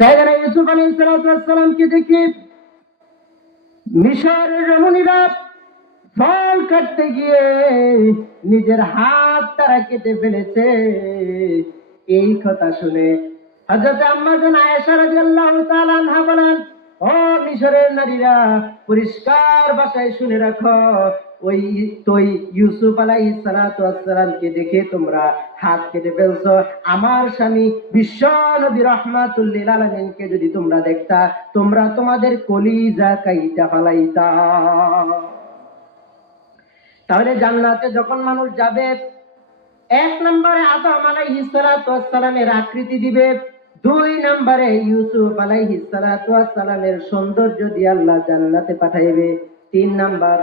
সাইয়েদনা ইউসুফ আলাইহিস সালাতু ওয়াস সালামকে দেখি মিশরের রমণীরা ফল কাটতে গিয়ে নিজের হাত তারা কেটে ফেলেছে। এই কথা শুনে হযরত আম্মা জান আয়েশা রাদিয়াল্লাহু তাআলা আনহা বলেন, ও মিশরের নারীরা, পরিষ্কার ভাষায় শুনে রাখো, ওই তুই ইউসুফ আলাইহিস সালাতু ওয়াস সালামকে দেখে তোমরা হাত কেটে ফেলছো। আমার স্বামী বিশ্ব নবী রাহমাতুল লিল আলামিনকে যদি তোমরা দেখতা, তোমরা তোমাদের কলিজা কাইটা ফালাইতা। তাহলে জান্নাতে যখন মানুষ যাবে, এক নম্বরে আদম আলাইহিস সালাতু ওয়াস সালামের আকৃতি দিবে, দুই নম্বরে ইউসুফ আলাইহিস সালাতু ওয়াস সালামের সৌন্দর্য দিয়ে আল্লাহ জান্নাতে পাঠাইবে। তিন নাম্বার,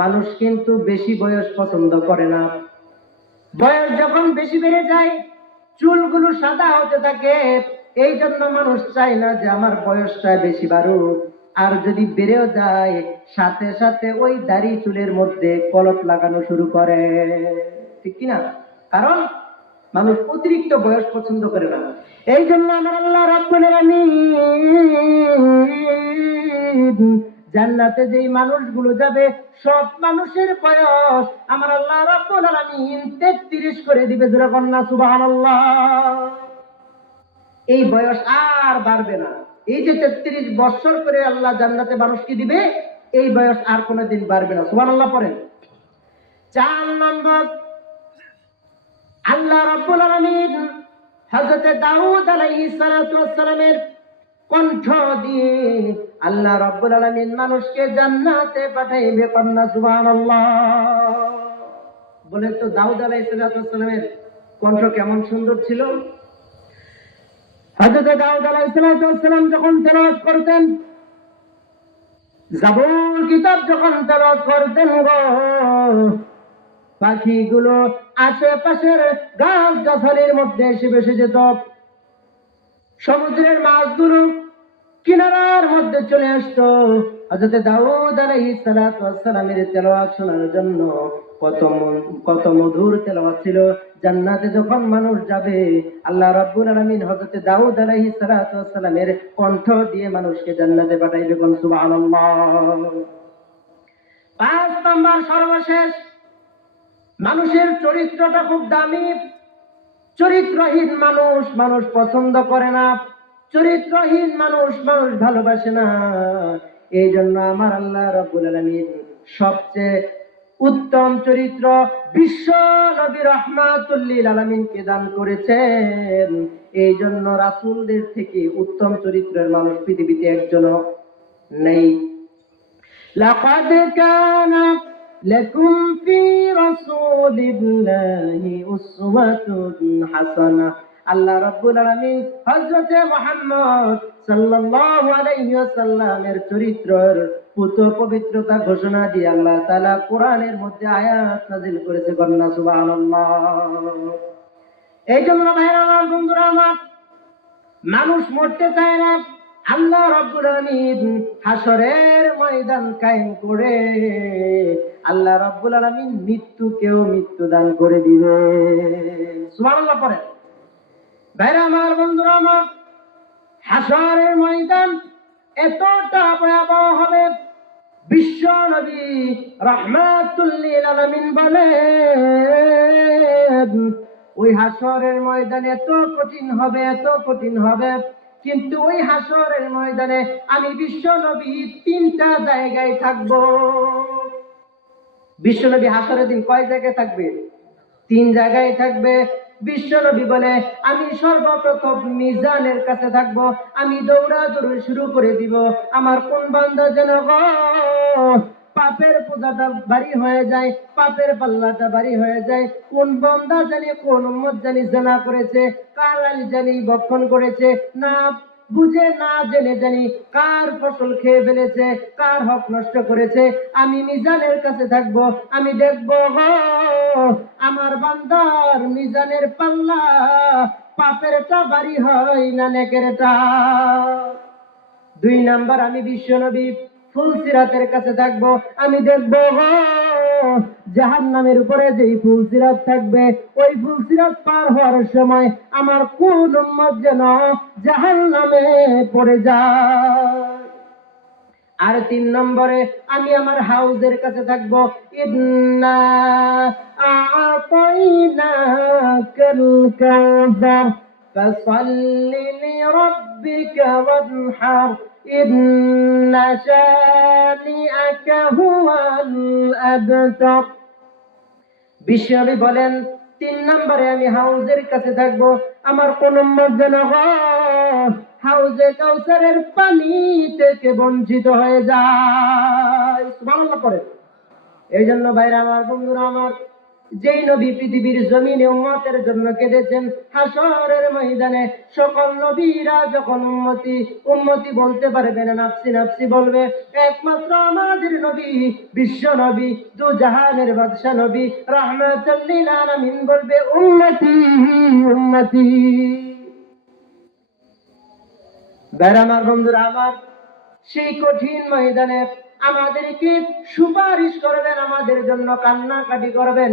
মানুষ কিন্তু বেশি বয়স পছন্দ করে না। বয়স যখন বেশি বেড়ে যায়, চুলগুলো সাদা হতে থাকে, এই জন্য মানুষ চায় না যে আমার বয়সটা বেশি বাড়ুক। আর যদি বেড়েও যায়, সাথে সাথে ওই দাড়ি চুলের মধ্যে কলপ লাগানো শুরু করে, ঠিক কিনা? কারণ মানুষ অতিরিক্ত বয়স পছন্দ করে না। এই জন্য আমার আল্লাহ রাব্বুল আলামিন জান্নাতে যেই মানুষগুলো যাবে, সব মানুষের বয়স আমার আল্লাহ রাব্বুল আলামিন 33 করে দিবে। জোরে কন্না সুবহানাল্লাহ। এই বয়স আর বাড়বে না। এই যে 33 বছর করে আল্লাহ জান্নাতে মানুষকে দিবে, এই বয়স আর কোনোদিন বাড়বে না। সুবহানাল্লাহ পড়েন। 4 নম্বর, আল্লাহ রাব্বুল আলামিন হযরত দাউদ আলাইহিস সালাতু ওয়াস সালামের কণ্ঠ দিয়ে আল্লাহ রাব্বুল আলামিন মানুষকে জান্নাতে পাঠাইবে। কন্না সুবহানাল্লাহ। বলেন তো দাউদ আলাইহিস সালাতু ওয়াস সালামের কণ্ঠ কেমন সুন্দর ছিল? হযরত দাউদ আলাইহিস সালাতু ওয়াস সালাম যখন তেলাওয়াত করতেন, জাবুর কিতাব যখন তেলাওয়াত করতেন গো, পাখিগুলো আশেপাশের গাছ গাছালির মধ্যে এসে বসে যেত। সমুদ্রের মাছগুলো কিনারার মধ্যে চলে আসতো হযরত দাউদ আলাইহিস সালাতু ওয়াস সালামের তেলাওয়াত শোনার জন্য। কত মধুর তেলাওয়াত ছিল। জান্নাতে যখন মানুষ যাবে, আল্লাহ রাব্বুল আলামিন হযরত দাউদ আলাইহিস সালাতু ওয়াস সালামের কণ্ঠ দিয়ে মানুষকে জান্নাতে পাঠাইবে। কোন সুবহানাল্লাহ। 5 নাম্বার সর্বশেষ, মানুষের চরিত্রটা খুব দামি। চরিত্রহীন মানুষ মানুষ পছন্দ করে না। চরিত্রহীন মানুষ মানুষ ভালোবাসে না। এই জন্য আমার আল্লাহ রাব্বুল আলামিন সবচেয়ে উত্তম চরিত্র বিশ্ব নবী রাহমাতুল লিল আলামিনকে দান করেছেন। এই জন্য রাসূলদের থেকে উত্তম চরিত্রের মানুষ পৃথিবীতে একজনও নেই। লাকাদ কানা লাকুম ফি রাসূলিল্লাহি উসওয়াতুন হাসানাহ। আল্লাহ রাব্বুল আলামিন হযরত মুহাম্মদ সাল্লাল্লাহু আলাইহি ওয়াসাল্লামের চরিত্রের পবিত্রতা ঘোষণা দিয়ে আল্লাহ তাআলা কোরআনের মধ্যে আয়াত নাযিল করেছে। বলনা সুবহানাল্লাহ। এই জন্য ভাইরা আমার, বন্ধুরা আমার, মানুষ মরতে চায় না। আল্লাহ রাব্বুল আলামিন হাসরের ময়দান কায়েম করে আল্লাহ রাব্বুল আলামিন মৃত্যুকেও মৃত্যু দান করে দিবে। সুবহানাল্লাহ পড়ে। ভাইরা আমার, বন্ধুরা আমার, হাসরের ময়দান এতটা ভয়াবহ হবে, বিশ্ব নবী রাহমাতুল লিল আলামিন বলেন ওই হাসরের ময়দান এত কঠিন হবে, এত কঠিন হবে। কিন্তু ওই হাসরের ময়দানে আমি বিশ্ব নবী 3টা জায়গায় থাকবো। বিশ্ব নবী হাসরের দিন কয় জায়গায় থাকবে? 3 জায়গায় থাকবে। বিশ্ব নবী বলে আমি সর্বপ্রথম মিজানের কাছে থাকবো। আমি দৌড়াদৌড়ি শুরু করে দিব। আমার কোন বান্দা যেন পাপের বোঝাটা ভারী হয়ে যায়, পাপের পাল্লাটা ভারী হয়ে যায়। কোন বান্দা জানি, কোন উম্মত জানি জিনা করেছে, কার আলী জানি ভক্ষণ করেছে, না বুঝে না জেনে জানি কার ফসল খেয়ে ফেলেছে, কার হক নষ্ট করেছে। আমি মিজানের কাছে থাকবো। আমি দেখবো আমার বান্দার মিজানের পাল্লা পাপেরটা ভারী হয় না নেকেরটা। 2 নাম্বার, আমি বিশ্ব নবী ফুলসিরাতের কাছে থাকবো। আমি দেখবো জাহান্নামের উপরে যেই ফুলসিরাত থাকবে, ওই ফুলসিরাত পার হওয়ার সময় আমার কোন উম্মত যেন জাহান্নামে পড়ে যায়। আর 3 নম্বরে আমি আমার হাউজের কাছে থাকবো। ইন্না আ'তাইনাকাল কাউসার ফাসাল্লি লিরাব্বিকা ওয়ানহার ইন্না শানিআকা হুয়াল আবতার। বিশ্বনবী বলেন 3 নম্বরে আমি হাউজের কাছে থাকবো। আমার কোন উম্মত যেন হাউজে কাউসারের পানি থেকে বঞ্চিত হয়ে যায়। সুবহানাল্লাহ পড়ে। এই জন্য ভাইরা আমার, বন্ধুরা আমার, যেই নবী পৃথিবীর জমিনে উম্মতের জন্য কেঁদেছেন, হাসরের ময়দানে সকল নবীরা যখন উম্মতি উম্মতি বলতে পারবে না, নাফসি নাফসি বলবে, একমাত্র আমাদের নবী বিশ্ব নবী দু জাহানের বাদশা নবী রাহমাতুল লিল আলামিন বলবে উম্মতি উম্মতি। ভাইরা আমার, বন্ধুরা আমার, সেই কঠিন ময়দানে আমাদেরকে সুপারিশ করবেন, আমাদের জন্য কান্নাকাটি করবেন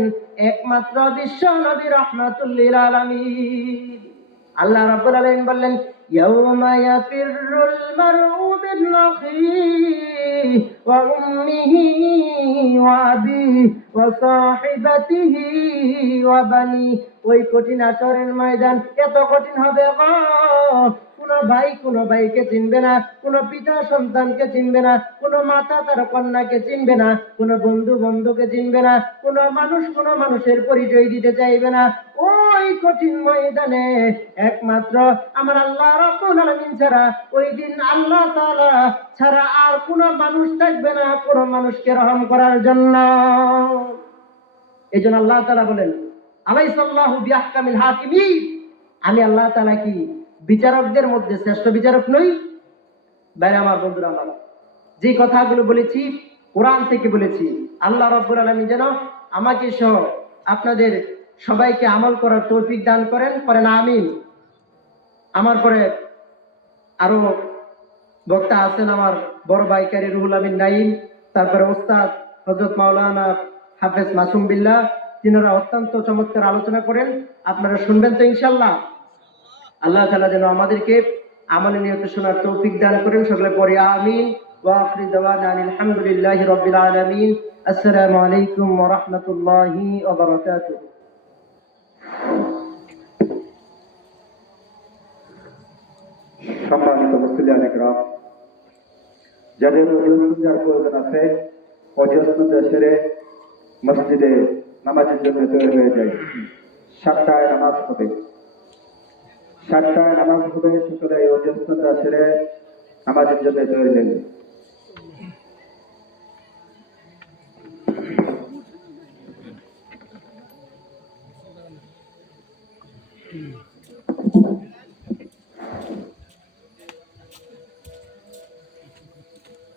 একমাত্র বিশ্ব নবী রাহমাতুল লিল আলামিন। আল্লাহ রাব্বুল আলামিন বললেন ইয়াউমা ইয়াফিরুল মারউ মিন আখিহি ওয়া উম্মিহি ওয়া আবিহি ওয়া সাহিবাতিহি ওয়া বানি। ওই কঠিন হাসরের ময়দান এত কঠিন হবে কোন ভাই কোন ভাইকে চিনবে না, কোন পিতা সন্তানকে চিনবে না, কোন মাতা তার কন্যাকে চিনবে না, কোন বন্ধু বন্ধুকে চিনবে না, কোন মানুষ কোন মানুষের পরিচয় দিতে চাইবে না। ওই কঠিন ময়দানে একমাত্র আমার আল্লাহ রাব্বুল আলামিন ছাড়া, ওই দিন আল্লাহ তাআলা ছাড়া আর কোন মানুষ থাকবে না কোন মানুষকে রহম করার জন্য। এই জন্য আল্লাহ তাআলা বলেন আলাইসাল্লাহু বিআহকামিল হাকিমিন। আমি আল্লাহ তাআলা কি বিচারকদের মধ্যে শ্রেষ্ঠ বিচারক নই? ভাইরা আমার, বন্ধুরা আমার, যে কথাগুলো বলেছি কোরআন থেকে বলেছি। আল্লাহ রাব্বুল আলামিন যেন আমাকে সহ আপনাদের সবাইকে আমল করার তৌফিক দান করেন, করেন আমিন। আমার পরে আরো বক্তা আছেন আমার বড় ভাই কারি রুহুল আমিন নাইম, তারপরে ওস্তাদ হযরত মাওলানা হাফেজ মাসুম বিল্লাহ, তিনারা অত্যন্ত চমৎকার আলোচনা করেন। আপনারা শুনবেন তো ইনশাআল্লাহ। আল্লাহ তাআলা যেন আমাদেরকে আমলে নিয়ত শোনার তৌফিক দান করেন। সকলে পড়ি আমিন। ওয়া আখিরু দাওয়ানা আলহামদুলিল্লাহি রাব্বিল আলামিন। আসসালামু আলাইকুম ওয়া রাহমাতুল্লাহি ওয়া বারাকাতুহু। সম্মানিত মুসলিয়ান ইকরাম, যাদের অজুহার প্রয়োজন আছে অজুহার সেরে মসজিদে নামাজের জন্য তৈরি হয়ে যায়। 7টায় নামাজ হবে, 7টায় নামাজ হবে। সকলে অজুহার সেরে নামাজের জন্য তৈরি হয়ে যায়।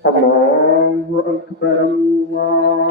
الله أكبر الله